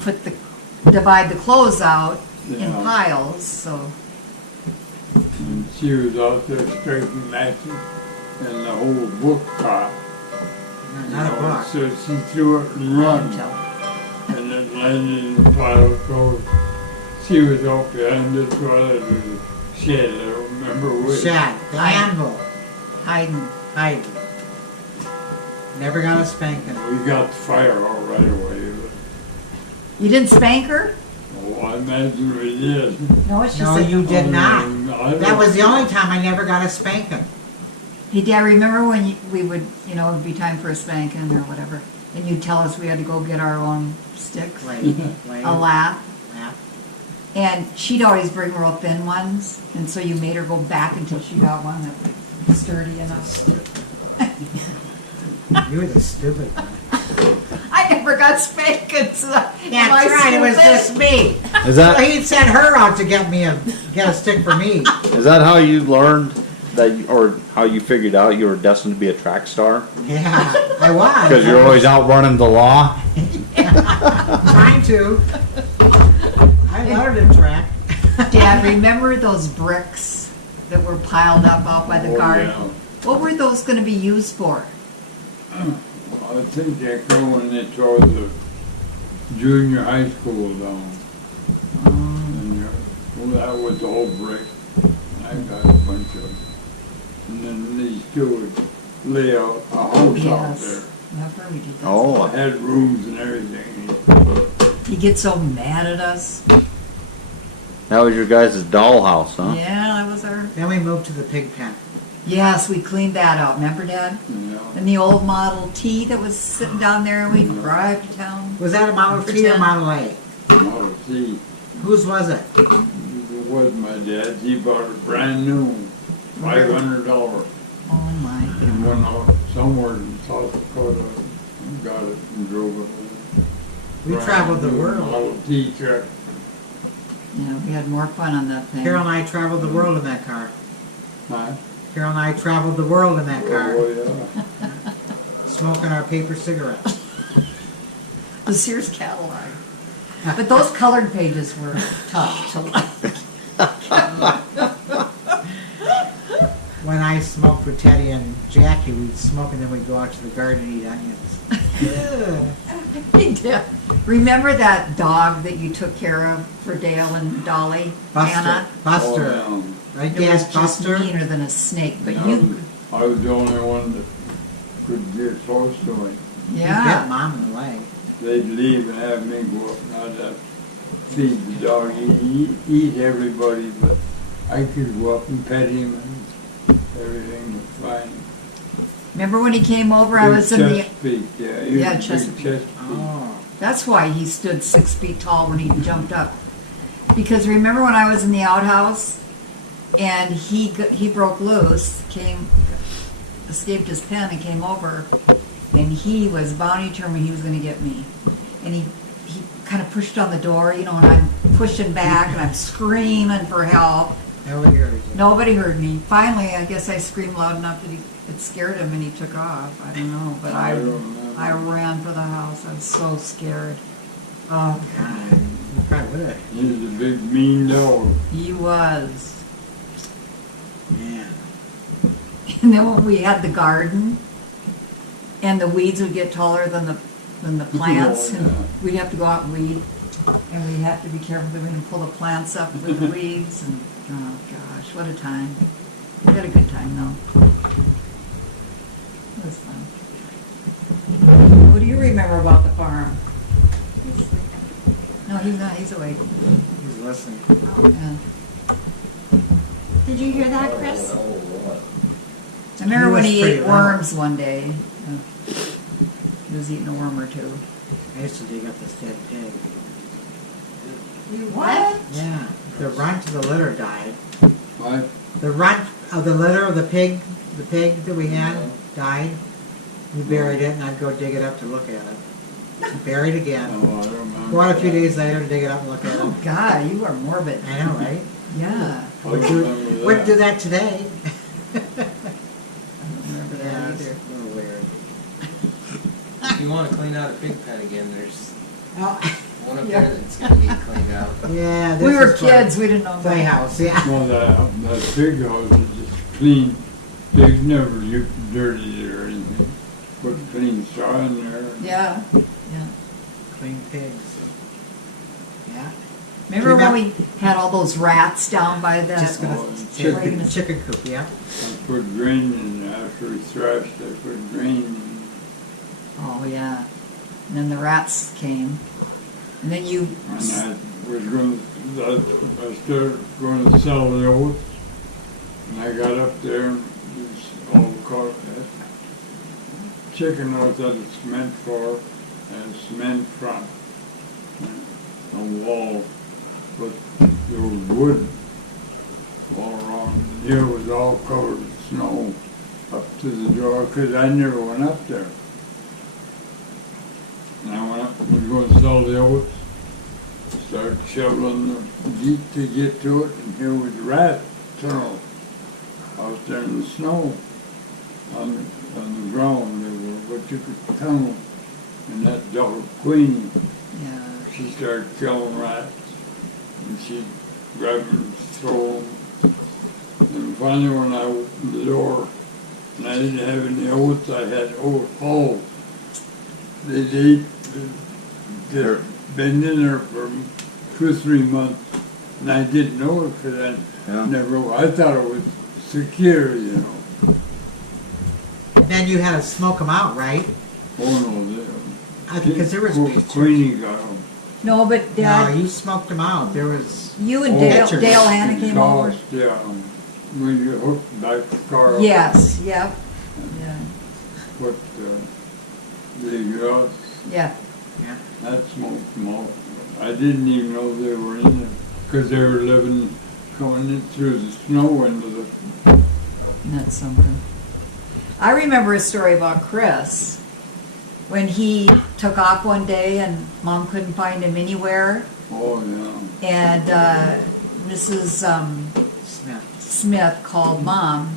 divide the clothes out in Yeah. piles, so, And she was out there striking matches and the whole book caught. Not a book. So she threw it and run. tell. And it landed in the pile of clothes. She was up behind the toilet with a shed, I don't remember which. Shad, the I- anvil, Hiding. Heidi. Never got a spanking. We got the fire all right away, but, You didn't spank her? oh, I imagine we did. No, she No, said. you did not. I don't- That was the only time I never got a spanking. I remember when we would, it'd be time for a spanking or whatever, and you'd tell us we had to go get our own sticks, Lay, a lap, lap. and she'd always bring real thin ones, and so you made her go back until she got one that was sturdy enough. You were the stupid one. I never got spankings. That's right, it was just me. Is So he'd send her out to get a stick for me. is that how you learned that, or how you figured out you were destined to be a track star? Yeah, I was. Because you're always out running the law? Trying to. I learned to track. Dad, remember those bricks that were piled up out by the Oh, garden? yeah. What were those going to be used for? I think they come when they tore the junior high school down. And, well, that was all brick. I got a bunch of them. And then these two would lay out a house out there. Yes. Remember we did that? Oh, Had rooms and everything. You get so mad at us. that was your guys' dollhouse, huh? Yeah, that was our. Then we moved to the pig pen. Yes, we cleaned that out. Remember, Dad? You know. And the old Model T that was sitting down there, and we'd drive to town. Was that a Model T or Pretend. Model A? Model T. Whose was it? It was my dad's. He bought it brand new, $500. Oh my And God. went out somewhere in South Dakota and got it and drove it home. We traveled the Brand new world. Model T truck. Yeah, we had more fun on that thing. Carol and I traveled the world in that car. Huh? Carol and I traveled the world in that car, Oh, yeah. smoking our paper cigarettes. The Sears catalog. But those colored pages were tough to like. When I smoked with Teddy and Jackie, we'd smoke and then we'd go out to the garden and eat onions. We did. Remember that dog that you took care of for Dale and Dolly? Buster. Anna? Buster. Oh, Right, It Gas was just Buster? meaner than a snake, but yeah. you, I was the only one that could get close to him. You bit yeah. Mom in the leg. They'd leave and have me go up and I'd have to feed the dog. He'd eat everybody, but I could go up and pet him and everything was fine. Remember when he came over, I was in the, Chesapeake, yeah. He was Yeah, a big Chesapeake. Chesapeake. Oh. that's why he stood 6 feet tall when he jumped up. Because remember when I was in the outhouse and he broke loose, escaped his pen and came over, and he was bound determined he was going to get me. And he kind of pushed on the door, and I'm pushing back and I'm screaming for help. Nobody heard you. Nobody heard me. Finally, I guess I screamed loud enough that it scared him and he took off. I don't know, but I don't remember. I ran for the house. I was so scared. Oh, God, you probably would have. He was a big mean dog. he was. Man. And then when we had the garden, and the weeds would get taller than the when the plants, and we'd have to go out and weed, and we had to be careful that we didn't pull the plants up with the weeds, and, oh gosh, what a time. We had a good time though. It was fun. What do you remember about the farm? No, he's not, he's awake. He's listening. Yeah. Did you hear that, Chris? I remember He when was he pretty ate loud. worms one day. He was eating a worm or two. I used to dig up this dead pig. You what? Yeah, the runt of the litter died. What? The runt of the litter of the pig that we had died. We buried it, and I'd go dig it up to look at it. Buried again. Oh, I don't remember. Go out a few days later to dig it up and look at Oh it. God, you are morbid. I know, right? Yeah, I Wouldn't don't do, remember wouldn't do that. that today. I don't remember Yeah, that it's either. a little weird. If you wanna clean out a pig pen again, there's Oh, one up Yeah. there that's gonna need cleaned out. yeah, this We were is for kids, we didn't know that. Playhouse, yeah. Well, that pig house is just clean. Pigs never dirty it or anything. Put clean straw in there. Yeah, yeah. Clean pigs. Yeah. Remember when we had all those rats down by the, Just gonna Oh, say, chicken. chicken coop, yeah. I put grain in after we thrashed. I put grain in. oh yeah. And then the rats came. And then you, And I was going to, I started going to sell the oats. And I got up there and it was all caught. Chicken oats had a cement floor and a cement front. And a wall. But there was wood all around. Here was all covered with snow up to the door because I never went up there. And I went up, was going to sell the oats, started shoveling the deep to get to it, and here was rat tunnel out there in the snow on the ground. They were what you could tunnel. And that dog, Queenie, yeah. she started killing rats. And she'd grab them and throw them. And finally when I opened the door, and I didn't have any oats, I had oat hulls. They'd been in there for 2 or 3 months, and I didn't know it because I thought it was secure, you know. Then you had to smoke them out, right? Oh no, Because there was pictures. Queenie got them. No, but No, Dad, you smoked them out. There was, you and Oh, Dale, pictures. Dale Hanna came over? Exhaust, yeah. When you hooked back the car up. Yes, yep. Yeah, Put the exhaust. yeah. yeah. That smoked them out. I didn't even know they were in there, because they were living, coming in through the snow into the, That's something. I remember a story about Chris, when he took off one day and Mom couldn't find him anywhere, oh, yeah. and Mrs. Smith. Smith called Mom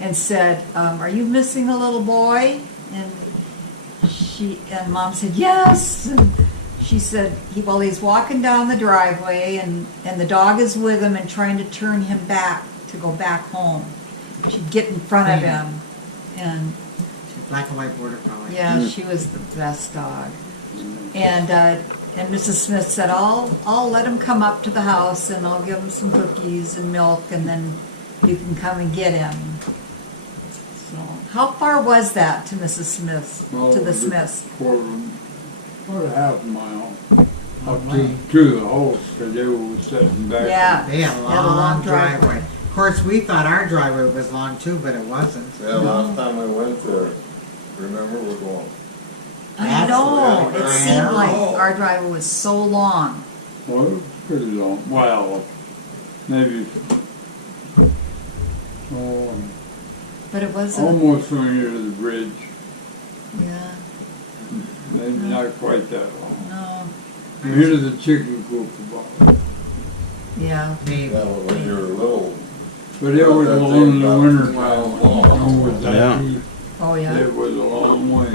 and said, "Are you missing a little boy?" And Mom said, "Yes." And she said, he's walking down the driveway, and the dog is with him and trying to turn him back to go back home. She'd get in front of him, and Black and white border collie. yeah, she was the best dog. And Mrs. Smith said, I'll let him come up to the house, and I'll give him some cookies and milk, and then you can come and get him. So, how far was that to Mrs. Smith, to the Smiths? About a half a mile. Up to the house, because they were sitting back. Yeah. They had a They had a long long driveway. driveway. Of course, we thought our driveway was long too, but it wasn't. Yeah, last time I went there, remember, we're going, I That's know, the way it I seemed know. like our driveway was so long. Well, it was pretty long. Well, maybe, oh, But it wasn't, almost from here to the bridge. yeah, Maybe not quite that long. no, From here to the chicken coop about. yeah. Maybe. that was when you were little. But it was That long thing in the about winter 2 time. miles You long. know, with that Yeah. heat, Oh, yeah. it was a long way.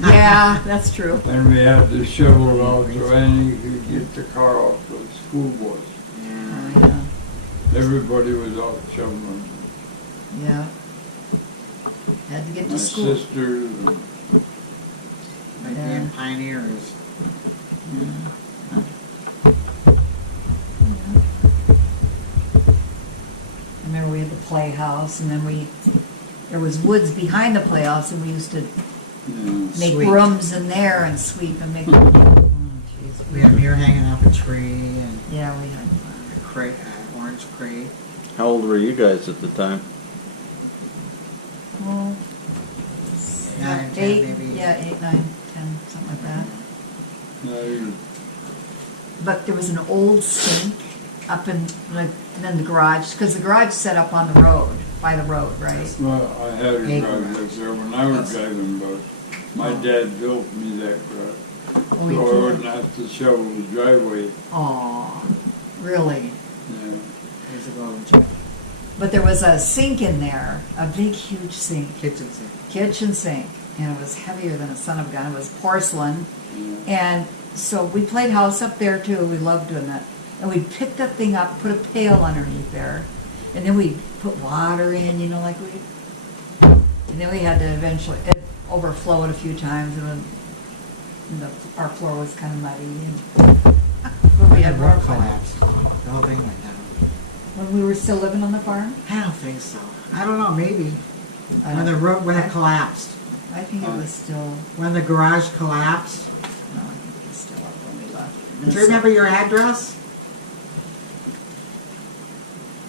Yeah, that's true. And we had to shovel it out so Annie could get the car off the school bus. Oh, yeah, Everybody was out shoveling. yeah. Had to get My to school. sisters and My like Yeah. being pioneers. I remember we had the playhouse, and then there was woods behind the playhouse, and we used to Yeah. make Sweep. brooms in there and sweep and make. Oh, jeez. We had mirror hanging off a tree and Yeah, we had. a crate, orange crate. How old were you guys at the time? Well, 9, 10 eight, maybe. yeah, 8, 9, 10, something like that. Now you- But there was an old sink up in, like, and then the garage, because the garage set up on the road, by the road, right? Well, I had a Hey, garage up there when I was driving, but my dad built me that garage. Oh, he So I did? wouldn't have to shovel the driveway, Aw, really? yeah. Here's a golden check. But there was a sink in there, a big, huge sink, Kitchen sink. kitchen sink, and it was heavier than a son of a gun. It was porcelain, and so we played house up there too. We loved doing that, and we'd pick that thing up, put a pail underneath there, and then we'd put water in, you know, like and then we had to eventually it overflowed a few times, and then our floor was kind of muddy. But we had The more roof fun. collapsed. The whole thing went down. When we were still living on the farm. I don't think so. I don't know, maybe. I When the don't- roof, when it collapsed. I think it was still. When the garage collapsed. No, I think it was still up when we left. Do you remember your address?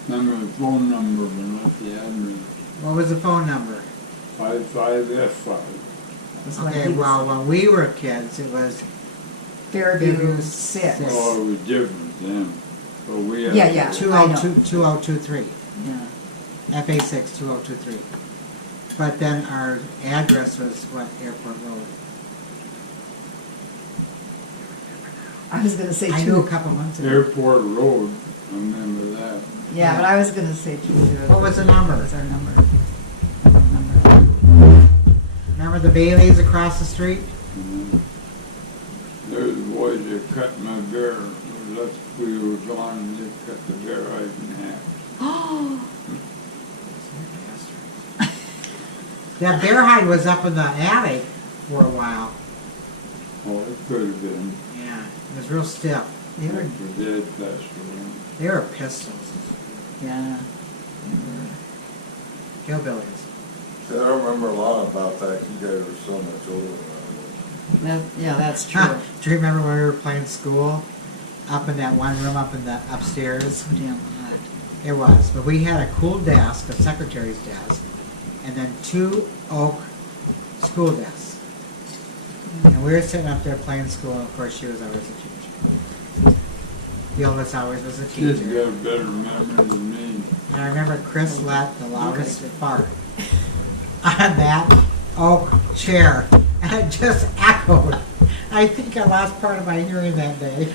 Remember the phone number, but not the address, What was the phone number? 55F5. That's when Okay, he was well, when we were kids, it was Fairview Fairview 6. six. Oh, it was different then, but we had. Yeah, yeah. 2023. Yeah. FA6 2023. But then our address was what, Airport Road? I was gonna say I knew a two. couple months ago. Airport Road, I remember that. Yeah, but I was gonna say 20. What was the number? What was our number? Number. Remember the Baileys across the street? And there's the boys that cut my bear, that's, we were gone, and they cut the bear right in half. Oh, That bear hide was up in the attic for a while. Oh, it could have been, Yeah, it was real stiff. they were. the dead passed away. They were pistols. Yeah. Hillbillies. See, I don't remember a lot about that, you guys were so much older than I was. Yeah, that's true. Huh, do you remember when we were playing school? Up in that one room up in the upstairs? So damn hot. It was, but we had a cool desk, a secretary's desk, and then 2 oak school desks. And we were sitting up there playing school, and of course she was always a teacher. The oldest always was a Kid's teacher. got a better memory than me. And I remember Chris let the loudest fart on that oak chair, and it just echoed. I think I lost part of my hearing that day.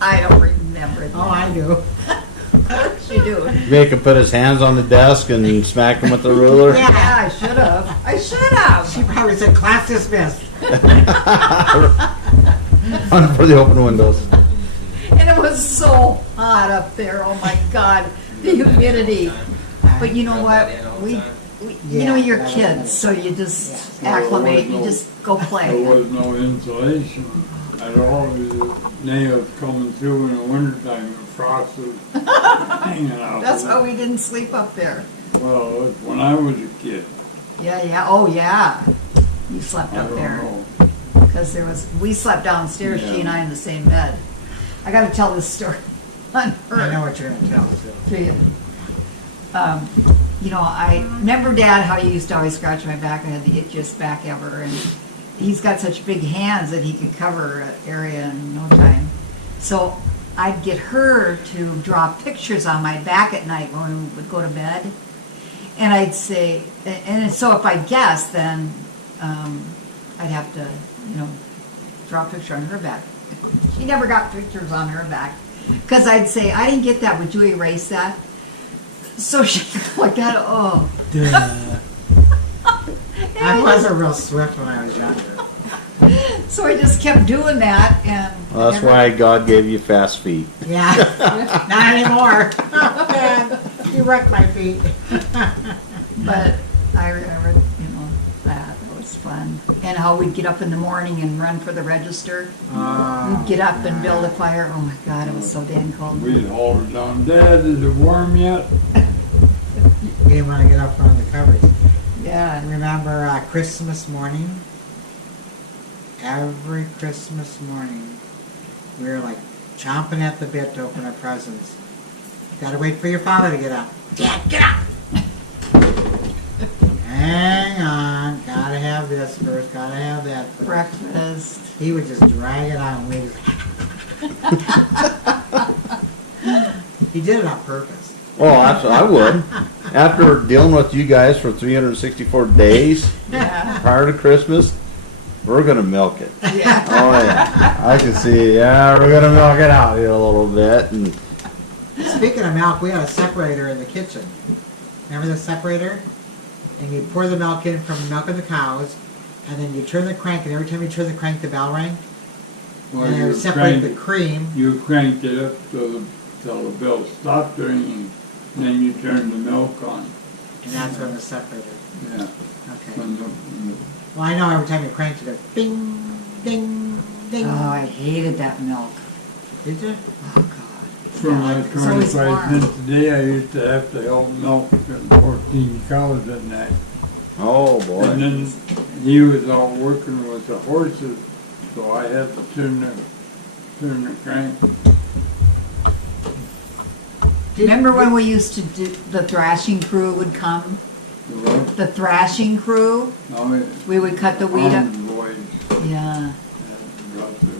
I don't remember that. Oh, I do. Of course you do. Make him put his hands on the desk and smack him with the ruler? Yeah, I should have. I should have. She probably said, class dismissed. Run for the open windows. And it was so hot up there. Oh my God, the humidity. But you know what? We you know, you're Yeah, kids, so you just Yeah. acclimate. You Well, just go There play. was no insulation at all, the nails coming through in the wintertime, and frost was hanging out. That's why we didn't sleep up there. Well, when I was a kid, Yeah, yeah. Oh, yeah. You slept I up don't there know. because we slept downstairs. Yeah. She and I in the same bed. I got to tell this story on her. I know what you're going to tell us. To you. You know, I remember Dad how he used to always scratch my back. I had the itchiest back ever, and he's got such big hands that he could cover an area in no time. So I'd get her to draw pictures on my back at night when we would go to bed, and I'd say, and so if I guessed, then I'd have to, you know, draw a picture on her back. She never got pictures on her back because I'd say, I didn't get that. Would you erase that? So she like that. Oh. I wasn't real swift when I was younger. So I just kept doing that, and Well, that's why God gave you fast feet. Yeah, not anymore. You wrecked my feet. But I remember, you know, that was fun. And how we'd get up in the morning and run for the register. Oh, We'd get up and build a fire. Oh my God, it was so damn cold. We'd haul it down. Dad, is it warm yet? You didn't want to get up on the covers. Yeah. Remember Christmas morning? Every Christmas morning, we were like chomping at the bit to open our presents. Gotta wait for your father to get up. Dad, get up! Hang on, gotta have this first, gotta have that first. Breakfast. He would just drag it on. We just he did it on purpose. Well, I would. After dealing with you guys for 364 days Yeah. prior to Christmas, we're gonna milk it. Yeah. Oh yeah, I can see. Yeah, we're gonna milk it out here a little bit. And Speaking of milk, we had a separator in the kitchen. Remember the separator? And you pour the milk in from milking the cows, and then you turn the crank, and every time you turn the crank, the bell rang. Well, And it you would separate the cranked, cream. you cranked it up till the bell stopped ringing, and then you turned the milk on. And that's when the separator. Yeah. Okay. When the- Well, I know every time you cranked it, it bing, ding, ding. Oh, I hated that milk. Did you? Oh God. From my It's always 25 warm. minutes a day, I used to have to help milk 14 cows at night. oh And boy, then he was all working with the horses, so I had to turn the crank. Remember when we used to do, the thrashing crew would come? The thrashing crew? Now it- We would cut the wheat up. Boys Yeah. had got there.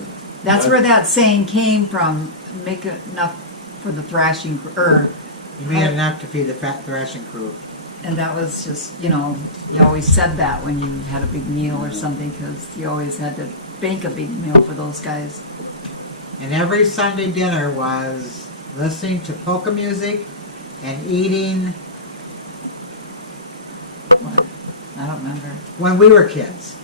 That's where that saying came from, make enough for the thrashing, or, You made enough to feed the fat thrashing crew. and that was just, you know, you always said that when you had a big meal or something, because you always had to bake a big meal for those guys. And every Sunday dinner was listening to polka music and eating I don't remember. when we were kids.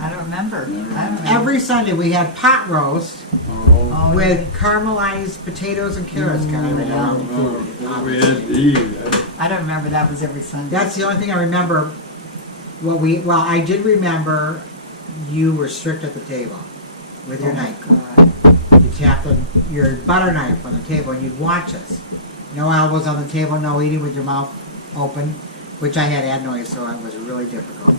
I don't remember. I don't remember. Every Sunday we had pot roast Oh, Oh, with caramelized potatoes and carrots kind of around the no, food. we had to eat. I don't remember. That was every Sunday. That's the only thing I remember. Well, I did remember you were strict at the table with your Oh my knife. God. You tapped your butter knife on the table and you'd watch us. No elbows on the table, no eating with your mouth open, which I had adenoids, so it was really difficult.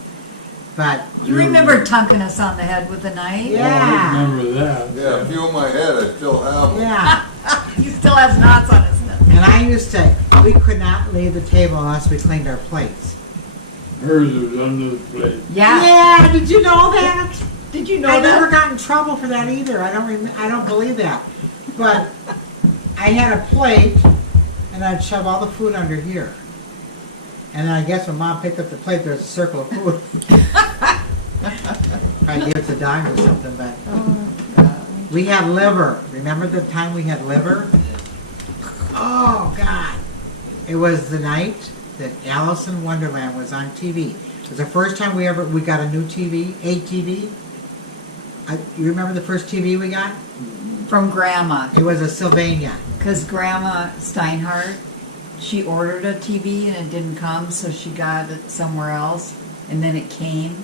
But You remember tunking us on the head with a knife? Oh, I yeah, remember that. Yeah, a few on my head, I still have them. yeah. He still has knots on his head. And I used to, we could not leave the table unless we cleaned our plates. Hers was under the plate. Yeah. Yeah, did you know that? Did you know I that? never got in trouble for that either. I don't believe that. But I had a plate, and I'd shove all the food under here. And then I guess when Mom picked up the plate, there was a circle of food. I'd give it to Don or something, but we had liver. Remember the time we had liver? Oh God! It was the night that Alice in Wonderland was on TV. It was the first time we got a new TV, a TV. You remember the first TV we got? From Grandma. It was a Sylvania. Because Grandma Steinhardt, she ordered a TV and it didn't come, so she got it somewhere else. And then it came.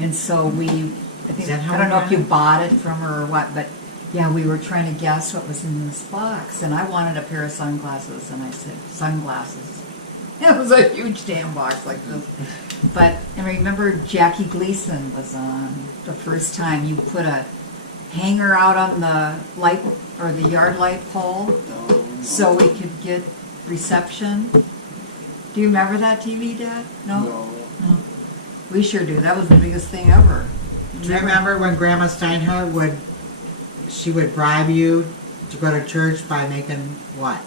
And so I think, Is that how I don't we know if got you it? bought it from her or what, but yeah, we were trying to guess what was in this box. And I wanted a pair of sunglasses, and I said, sunglasses. It was a huge damn box like this. But I remember Jackie Gleason was on the first time. You put a hanger out on the light or the yard light pole so we could get reception. Do you remember that TV, Dad? No? No. We sure do. That was the biggest thing ever. Do you remember when Grandma Steinhardt would bribe you to go to church by making what?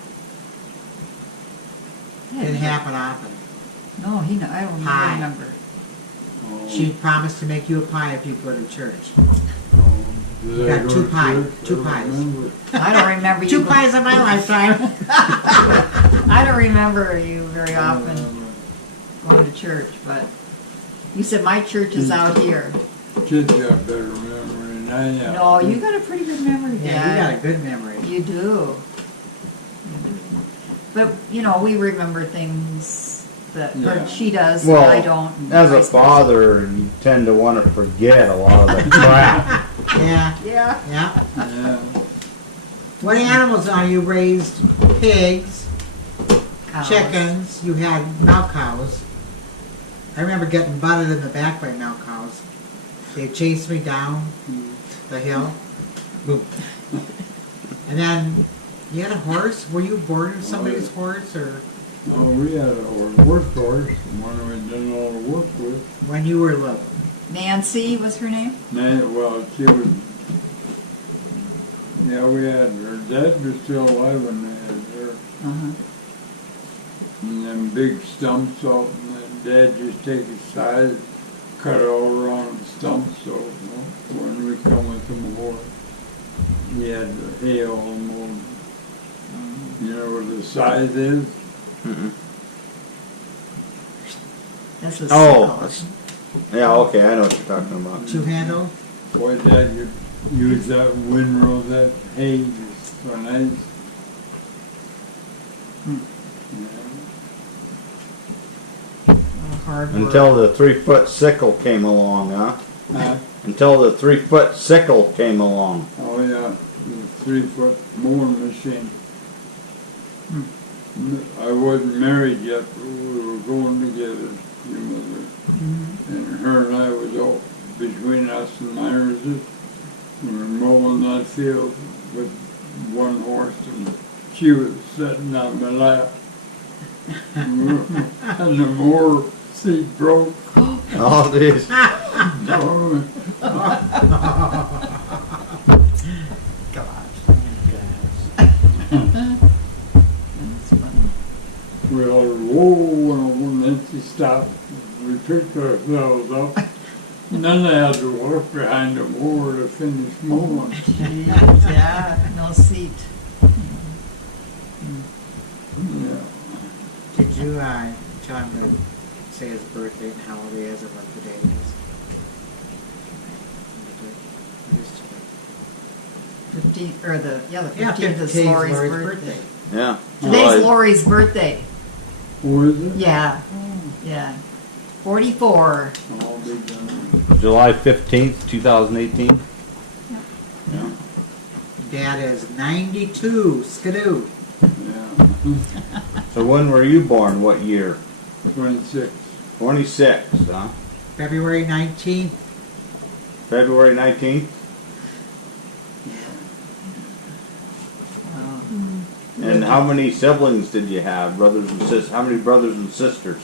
Didn't happen often. No, I don't Pie. remember. She promised to make you a pie if you go to church. Did Got I go two to pie- church? two I don't pies. remember. I don't remember you. Two pies in my lifetime. I don't remember you very often going to church, but you said my church is out here. Kids got better memory than I have. No, you got a pretty good memory, Yeah, Dad. you got a good memory. You do. But, we remember things that, Yeah. or she does, and Well, I don't. and as a vice versa. father, you tend to want to forget a lot of the crap. Yeah, Yeah. yeah. Yeah. What animals are you raised? Pigs, Cows. chickens, you had milk cows. I remember getting butted in the back by milk cows. They chased me down the hill. Boom. And then, you had a horse? Were you boarding somebody's horse, or Oh, we had a workhorse, one we did all the work with. when you were little? Nancy was her name? Well, she was, yeah, we had, her dad was still alive when they had her. Uh-huh. And them big stumps out, and then Dad just take his size, cut it all around the stumps, so when we come with him aboard, he had the hay all mowed. You know what the size is? This was Oh, sickle. Yeah, okay, I know what you're talking about. Two-handle? Boy, Dad, you use that windrow, that hay, is so nice. Hard work. Until the 3-foot sickle came along, huh? Yeah. Until the 3-foot sickle came along. Oh, yeah, the 3-foot mowing machine. I wasn't married yet, but we were going together, your mother. And her and I was out between us and Myers. We were mowing that field with one horse, and she was sitting on my lap. And the mower seat broke. Oh, these. Oh, That's funny. we all whoa, and then she stopped. We picked ourselves up. And then they had to walk behind the mower to finish mowing. Jeez, yeah, no seat. Yeah. Did you, tell him to say his birthday and how old he is and what the day is? 15th, or the Yeah, 15th is 15th Lori's Lori's birthday. Yeah. Today's Lori's birthday. Who is it? Yeah, yeah. 44. I'll be done. July 15th, 2018. Yeah. Dad is 92, skidoo. Yeah. So when were you born? What year? 26. 26, huh? February 19th. February 19th? And how many siblings did you have? Brothers and sisters? How many brothers and sisters?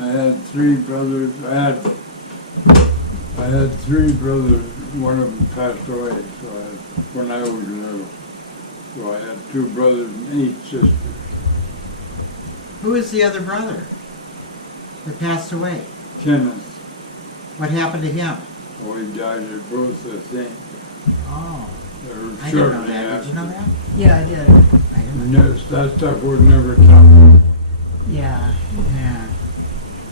I had 3 brothers. I had 3 brothers. One of them passed away. So when I was little. So I had 2 brothers and 8 sisters. Who is the other brother that passed away? Kenneth. What happened to him? Oh, he died at both, I think. Oh, They were I didn't know shortly that. Did you know after. that? Yeah, I did. I didn't know. No, that stuff was never tough. Yeah. Yeah.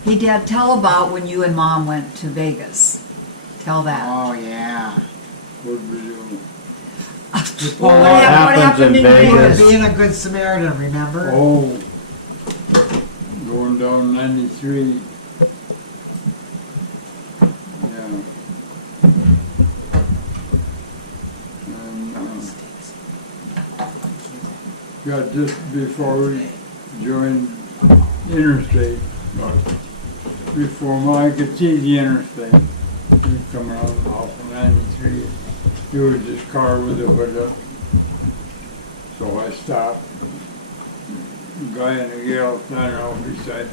Hey, Dad, tell about when you and Mom went to Vegas. Tell that. Oh, yeah. What we do. Well, what happens in You were Vegas? being a good Samaritan, remember? Oh, going down 93. Yeah. And, got just before we joined interstate, but before I could see the interstate, we come around off of 93. There was this car with the hood up. So I stopped. A guy and a gal standing out beside it.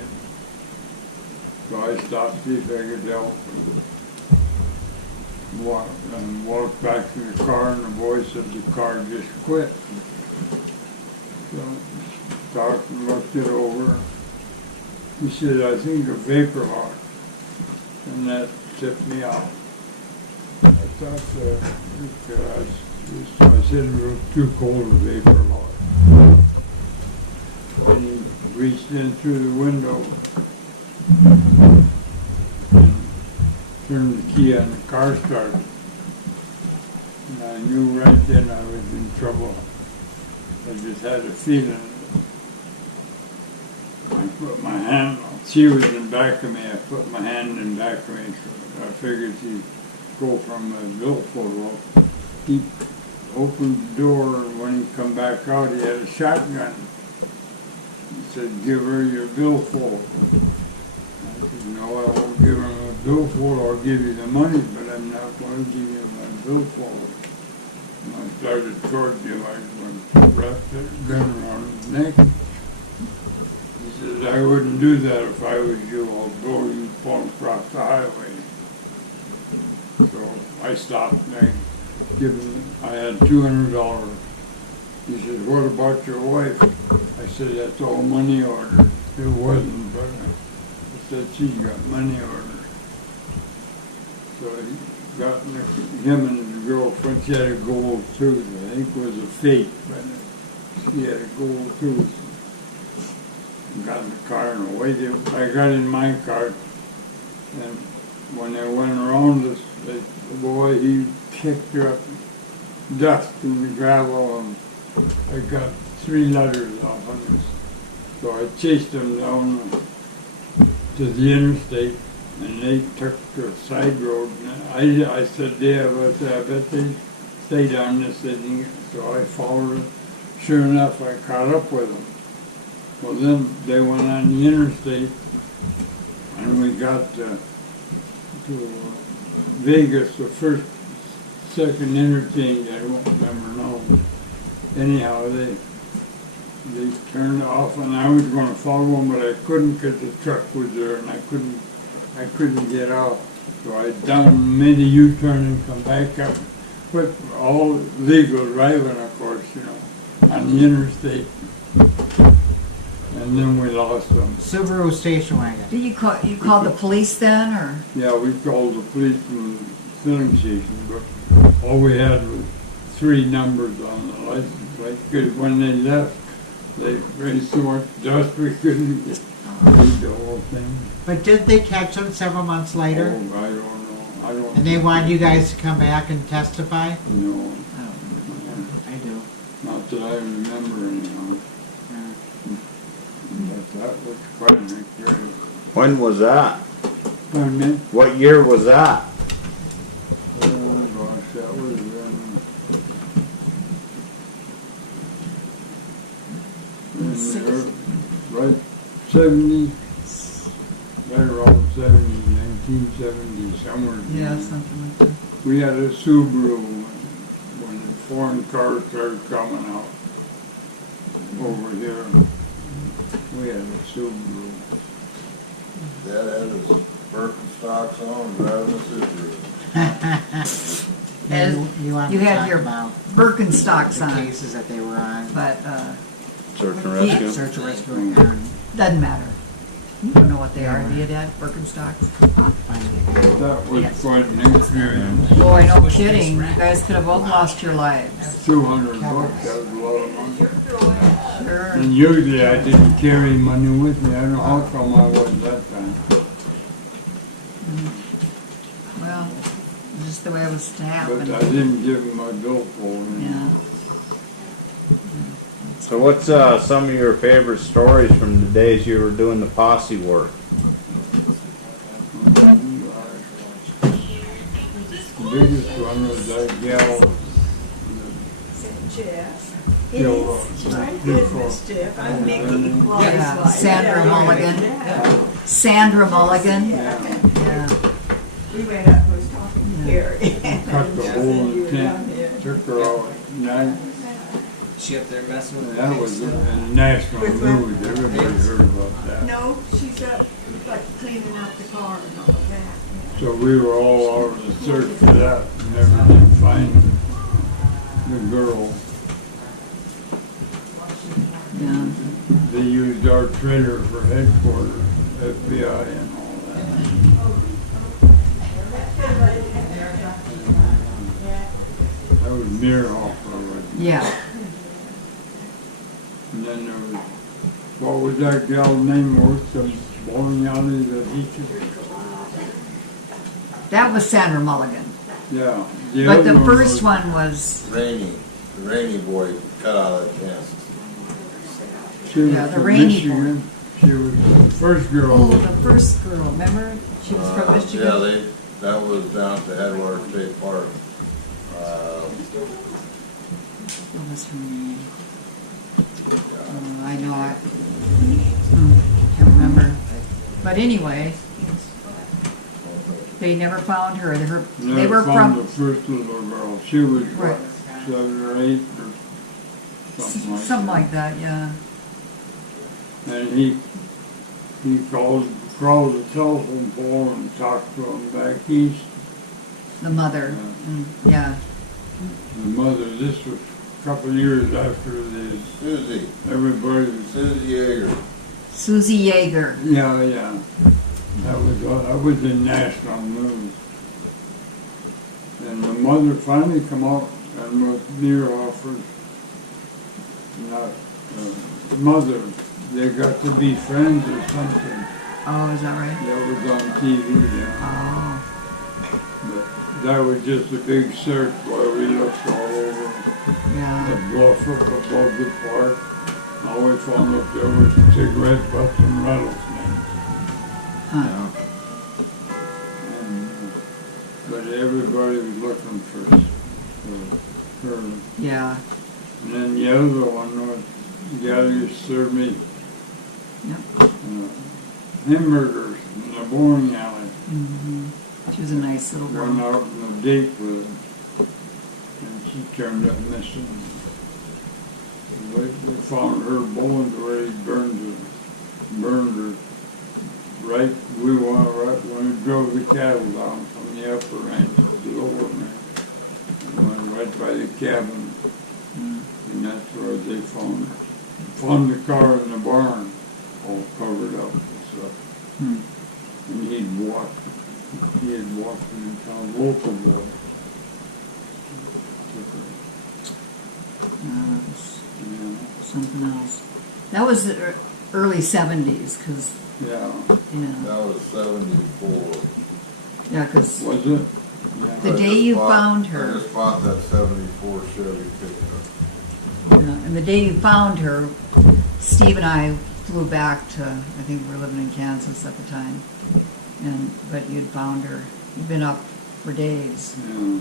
So I stopped to see if I could help. Walked back to the car, and the boy said the car just quit. So stopped and looked it over. He said, I think a vapor lock. And that tipped me off. I thought I said it was too cold a vapor lock. And he reached in through the window and turned the key on the car started. And I knew right then I was in trouble. I just had a feeling. I put my hand, she was in back of me, I put my hand in back of me, so I figured she'd go from a billfold. He opened the door, and when he come back out, he had a shotgun. He said, give her your billfold. I said, no, I won't give her my billfold, I'll give you the money, but I'm not going to give you my billfold. And I started towards him, I went to wrap that gun around his neck. He says, I wouldn't do that if I was you, I'll blow you phone across the highway. So I stopped and I had $200. He said, what about your wife? I said, that's all money order. It wasn't, but I said, she's got money order. So he got him and his girlfriend, she had a gold tooth, I think it was a fake, but she had a gold tooth. Got in the car and away I got in my car, and when they went around us, the boy, he kicked her up dust in the gravel, and I got 3 letters off on this. So I chased them down to the interstate, and they took the side road. And I said, yeah, but I bet they stay down this thing. So I followed them. Sure enough, I caught up with them. Well, then they went on the interstate, and we got to Vegas, the second interchange, I won't remember now. Anyhow, they turned off, and I was going to follow them, but I couldn't because the truck was there, and I couldn't get out. So I made a U-turn and come back up, but all legal driving, of course, on the interstate. And then we lost them. Subaru station wagon. Did you call the police then, or? Yeah, we called the police from the filling station, but all we had was 3 numbers on the license plate, because when they left, they raised so much dust we couldn't read the whole thing. But did they catch them several months later? Oh, I don't know. I don't. And they wanted you guys to come back and testify? No, I do. not that I remember anyhow. But that was quite an experience. When was that? Pardon me? What year was that? Oh gosh, that was right 70, right around 1970, somewhere. Yeah, something like that. We had a Subaru when the foreign cars started coming out over here. We had a Subaru. Dad had his Birkenstocks on, driving a Subaru. You want You to had talk your about Birkenstocks the on, cases that they were on? but, Search and rescue? Search and rescue on. doesn't matter. You don't know what they are, do you, Dad? Birkenstocks? That was Yes. quite an experience. Boy, no kidding. You guys could have both lost your lives. $200, that was a lot of money. Sure. And usually I didn't carry money with me. I don't know how come I was that time. Well, just the way it was to But happen. I didn't give him my billfold. Yeah. So what's some of your favorite stories from the days you were doing the posse work? The biggest one was that gal. Jeff. Gal, It's my goodness, Jeff. I'm Mickey. Wally's Yeah, wife. Sandra Mulligan. Yeah. Sandra Mulligan. Yeah. Yeah. We went up and was talking to Gary. cut the hole in the tent, took her out. And She up there messing with the that was pigs. in the national news. Everybody heard about that. No, she's up, like cleaning out the car and all of that. So we were all out on the search for that. Never did find the girl. Yeah. They used our trailer for headquarters, FBI and all that. That was Meerhofer. Yeah. And then there was, what was that gal's name? Worked the bowling alley, the teacher? That was Sandra Mulligan. Yeah. But the other first was- one was, The rainy boy cut out of that tent. she was Yeah, the from rainy Michigan. She was the first girl. Oh, the first girl, remember? She was from Michigan? Yeah, that was down at the Headwater State Park. What was her name? I know it. Can't remember. But anyway, they never found her. They Never were found from the first little girl. She was what, Right. 7 or 8 or something like that, yeah. And he called the telephone pole and talked to him back east. The mother. Yeah. The mother, this was a couple of years after the, Susie, everybody was, Susie Yeager. Susie Yeager. yeah. That was in national news. And the mother finally come out and was near offered, not, mother, they got to be friends or something. Oh, is that right? That was on TV, yeah. Oh. But that was just a big search while we looked all over Yeah. the bluff up above the park. All we found up there was cigarette butts and rattlesnakes. Huh. And, but everybody was looking for her. Yeah. And then the other one was, the guy who served me Yep. hamburgers in the bowling alley. She was a nice little Went girl. out on a date with him, and she turned up missing. We found her bones where he burned her. Right, right when we drove the cattle down from the upper range to the lower range. Went right by the cabin, and that's where they found her. Found the car in the barn, all covered up and stuff. And he had walked in town, local boy. Yeah, Something else. That was the early 70s, because, yeah, yeah. That was 74. Yeah, because was it? the Yeah. day you found I her, just bought that 74 Chevy pickup. and the day you found her, Steve and I flew back to, I think we were living in Kansas at the time, but you'd found her. You'd been up for days. Yeah.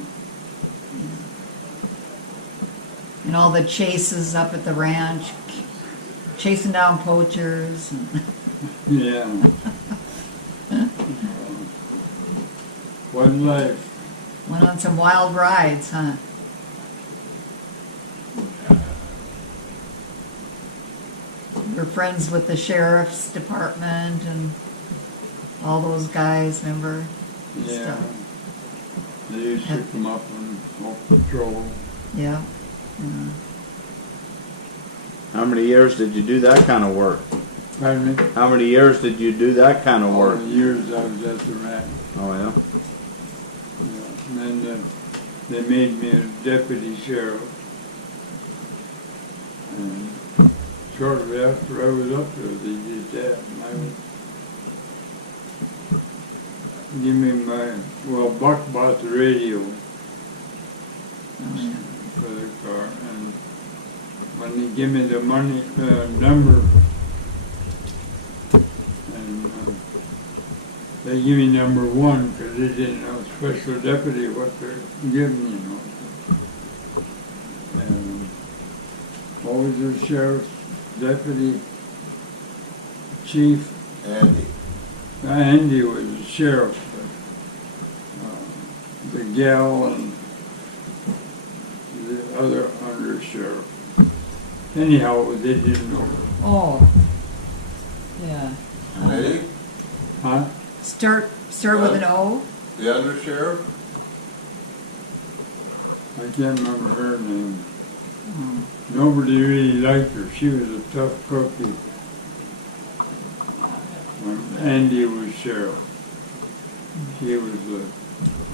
And all the chases up at the ranch, chasing down poachers. Yeah. What life? Went on some wild rides, huh? We're friends with the sheriff's department and all those guys, remember? Yeah. They used to come up and help patrol. Yeah. Yeah. How many years did you do that kind of work? Pardon me? How many years did you do that kind of All work? the years I was at the ranch. Oh, yeah? Yeah. And then they made me a deputy sheriff. And shortly after I was up there, they did that. And I was, give me Buck bought the radio Oh, yeah. for the car. And when they give me the money, number, and they give me number 1 because they didn't know special deputy what they're giving, you know. And what was the sheriff's deputy chief? Andy. Andy was the sheriff, but the gal and the other under sheriff. Anyhow, they didn't know. Oh. Yeah. Eddie, Huh? Start with an O? the undersheriff. I can't remember her name. Oh. Nobody really liked her. She was a tough cookie. When Andy was sheriff, she was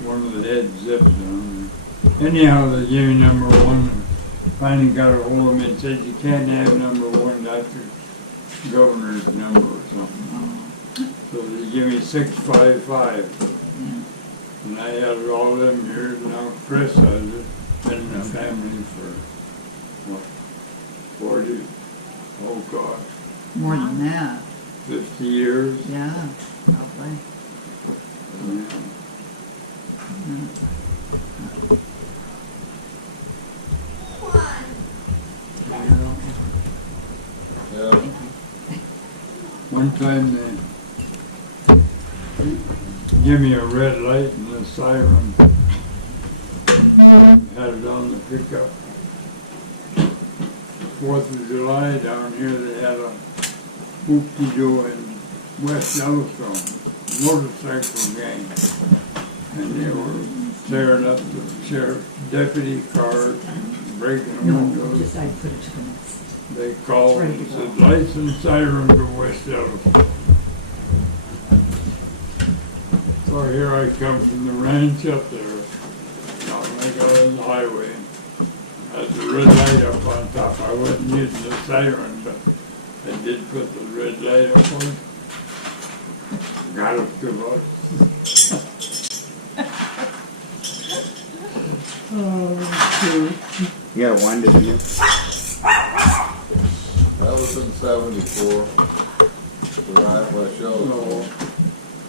one of the head zips down there. Anyhow, they gave me number 1 and finally got a hold of me and said, you can't have number 1, that's the governor's number or something. So they gave me 655. And I had it all them years. Now Chris has it. Been in the family for, what, 40? Oh, gosh. More than that. 50 years. Yeah, probably. Yeah. Yeah, One time they give me a red light and a siren. Had it on the pickup. 4th of July down here, they had a whoop-de-doo in West Yellowstone, motorcycle gang. And they were tearing up the sheriff's deputy car, breaking No, windows. just I put it to the next. They called and said, lights and siren to West Yellowstone. So here I come from the ranch up there. Now I got on the highway. Had the red light up on top. I wasn't using the siren, but I did put the red light up on. Got up to about. Oh, You gotta wind it again. that was in 74. The right West shoot. Yellowstone. No.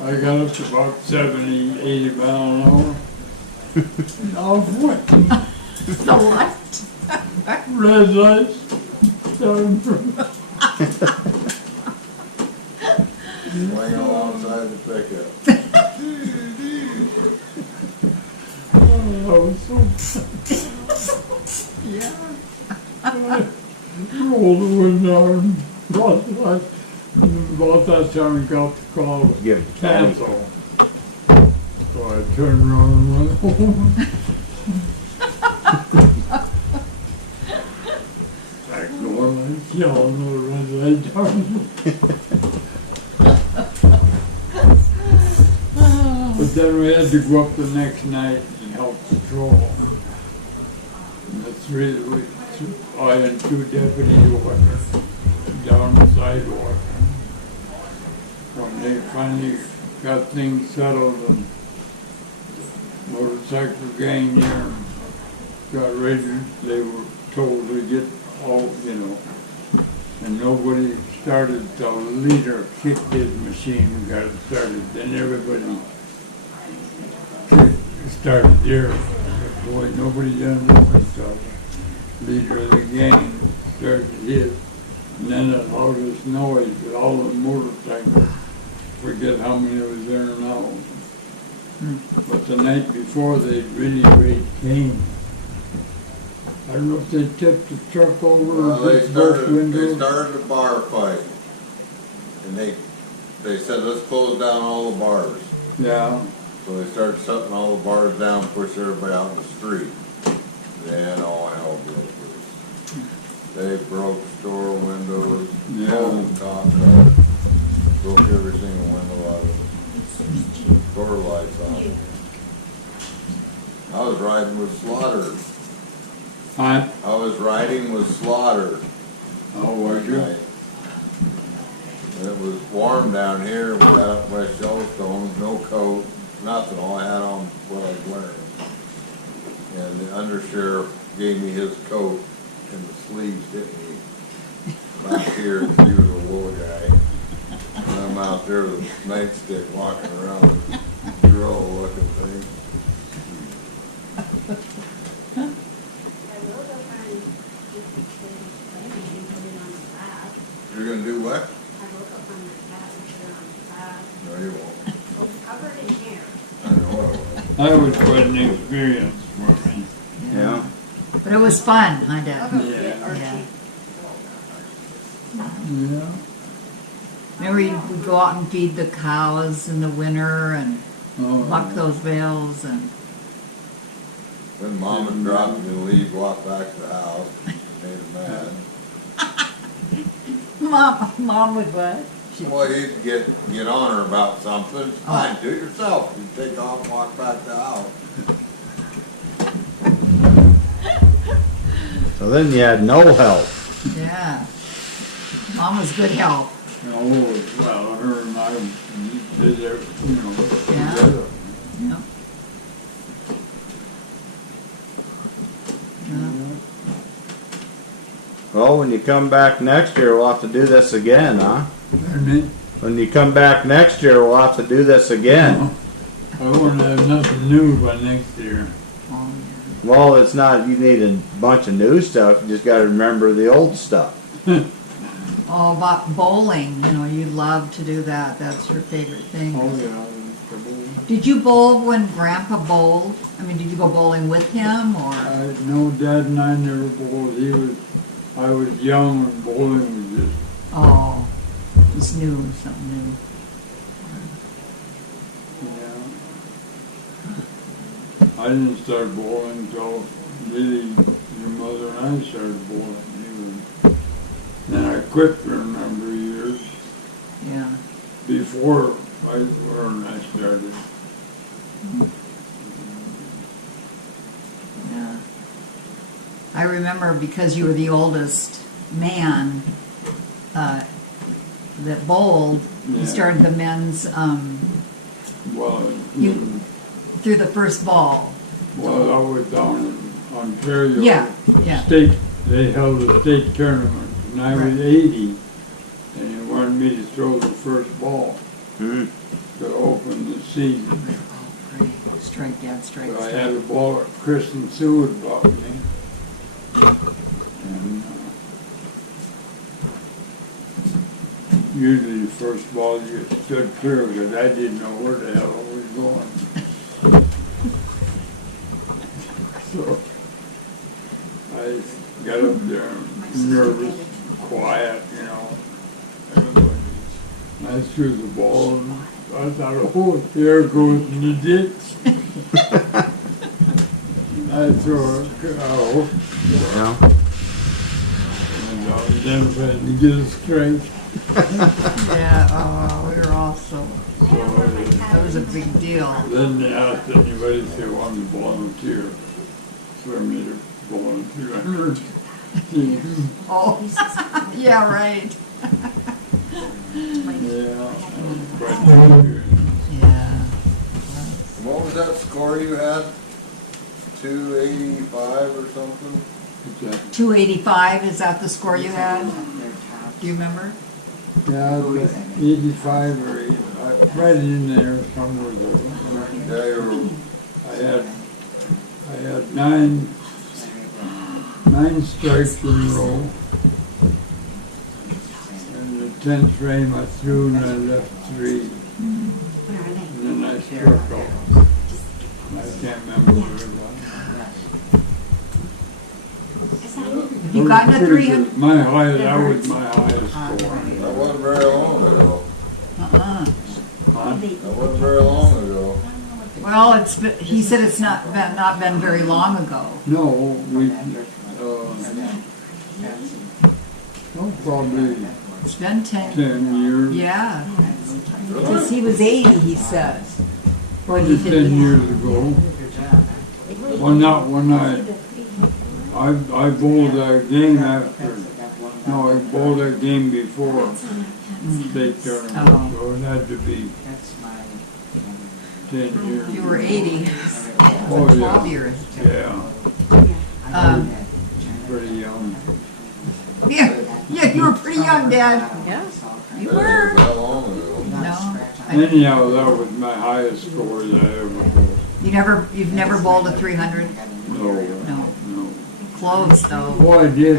I got up to about 70, 80 miles an hour. Off what? The what? Red lights down from. Laying alongside the pickup. Oh, I was so. Yeah. I rolled the window and brought the light. And about that time, I got the call to Give it to Patty. cancel. So I turned around and went home. Back going like yelling with a red light down. But then we had to go up the next night and help patrol. And the three, I and 2 deputies walking down the sidewalk. When they finally got things settled and motorcycle gang there got ready, they were told to get all, and nobody started till the leader kicked his machine and got it started. Then everybody started there. Boy, nobody done nothing till the leader of the gang started his. And then it all this noise with all the motorcycles. Forget how many was there now. But the night before, they'd really raised Cain. I don't know if they tipped the truck over Well, or they hit both started windows. a bar fight. And they said, let's close down all the bars. Yeah, So they started shutting all the bars down, push everybody out in the street. Then all hell broke loose. They broke store windows, Yeah. home top cars, broke every single window out of it. Door lights on. I was riding with Slaughter. I was riding with Slaughter. oh, was you? Night. And it was warm down here, we got up West Yellowstone, no coat, nothing, all I had on what I was wearing. And the undersheriff gave me his coat, and the sleeves hit me back here, and he was a wool guy. And I'm out there with a nightstick walking around with a drill looking thing. You're gonna do what? No, you won't. I know it won't. That was quite an experience for me. Yeah. But it was fun, huh, Dad? Yeah. Yeah. Yeah. Remember we'd go out and feed the cows in the winter and Oh, muck those bales and, When Mom would drop me to leave, walk back to the house, made her mad. Mom would what? Well, he'd get on her about something, it's fine, do it yourself. You'd take off and walk back to the house. So then you had no help. Yeah. Mom was good help. oh, well, her and I did everything, Yeah. together. Yeah. Yeah. Well, when you come back next year, we'll have to do this again, huh? Pardon me? When you come back next year, we'll have to do this again. I won't have nothing new by next year. Well, it's not, you need a bunch of new stuff, you just gotta remember the old stuff. Oh, about bowling, you know, you love to do that. That's your favorite thing. Oh, yeah. Did you bowl when Grandpa bowled? I mean, did you go bowling with him or? No, Dad and I never bowled. I was young when bowling was just, Oh, it's new, something new. yeah. I didn't start bowling until really your mother and I started bowling. Then I quit for a number of years Yeah. before I started. Yeah. I remember because you were the oldest man that bowled, you Yeah. started the men's Well, through the first ball. I was down in Ontario. Yeah, yeah. State, they held a state tournament, and I was Right. 80, and they wanted me to throw the first ball Hmm. to open the season. Oh, great. Strike, Dad, strike, So I strike. had a ball that Chris and Sue had bought me. And usually the first ball you stood clear because I didn't know where the hell I was going. So I got up there nervous, quiet, you know. I threw the ball and I thought, oh, there it goes in the ditch. I throw it out. Yeah. And then if I didn't get it straight, Yeah, oh, we were all so, so that was a big deal. then they asked anybody if they wanted to volunteer for me to volunteer. Oh, yeah, right. Yeah, that was quite an experience. Yeah. What was that score you had? 285 or something? What's that? 285, is that the score you had? Do you remember? Yeah, it was 85 or 8, right in there somewhere there. Yeah, you were, I had nine strikes in a row. And the 10th frame I threw and I left 3. What are they? And then I struck out. I can't remember where it was. Is that You gotten a Pretty 300? good. That was my highest score. that wasn't very long ago. Uh-uh. Huh? That wasn't very long ago. Well, he said it's not been very long ago. No, probably It's been 10. 10 years. Yeah. Because he was 80, he said. Probably 10 years ago. Well, not when I bowled that game after. No, I bowled that game before state tournament, Oh. so it had to be 10 years. You were 80. Oh, 12 yeah. years. Yeah, pretty young. Yeah, you were pretty young, Dad. Yeah, you That were. wasn't that long ago. No. Anyhow, that was my highest score that I ever bowled. You've never bowled a 300? No, No. no. Close, though. Well, I did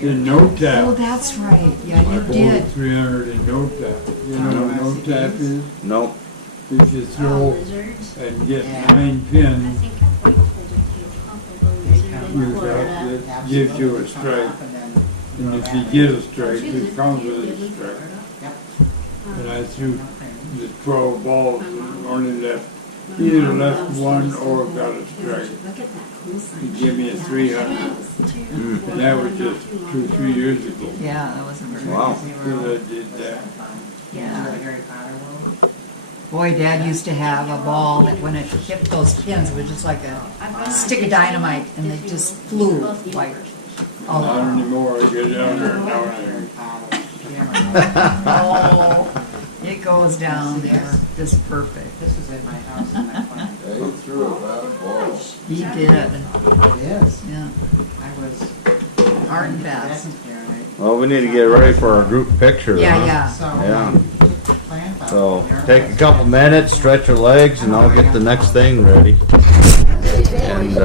in no Oh, tap. that's right. Yeah, I you bowled did. 300 in no tap. You know what no tap is? Nope. If you throw and get 9 pins, that gives you a strike. And if you get a strike, it counts as a strike. And I threw the 12 balls and only either left one or got a strike. He gave me a 300. And that was just 2-3 years ago Yeah, that wasn't very Wow. that I did that. Yeah. Boy, Dad used to have a ball that when it hit those pins, it was just like a stick of dynamite, and they just flew like all Not around. anymore, I get down there and down there. Oh, it goes down there just perfect. This is in my house in my corner. Yeah, you threw a fast ball. He did. It is. Yeah, I was. hard and fast. Well, we need to get ready for our group picture. Yeah, huh? yeah. So. Yeah. So take a couple minutes, stretch your legs, and I'll get the next thing ready. And,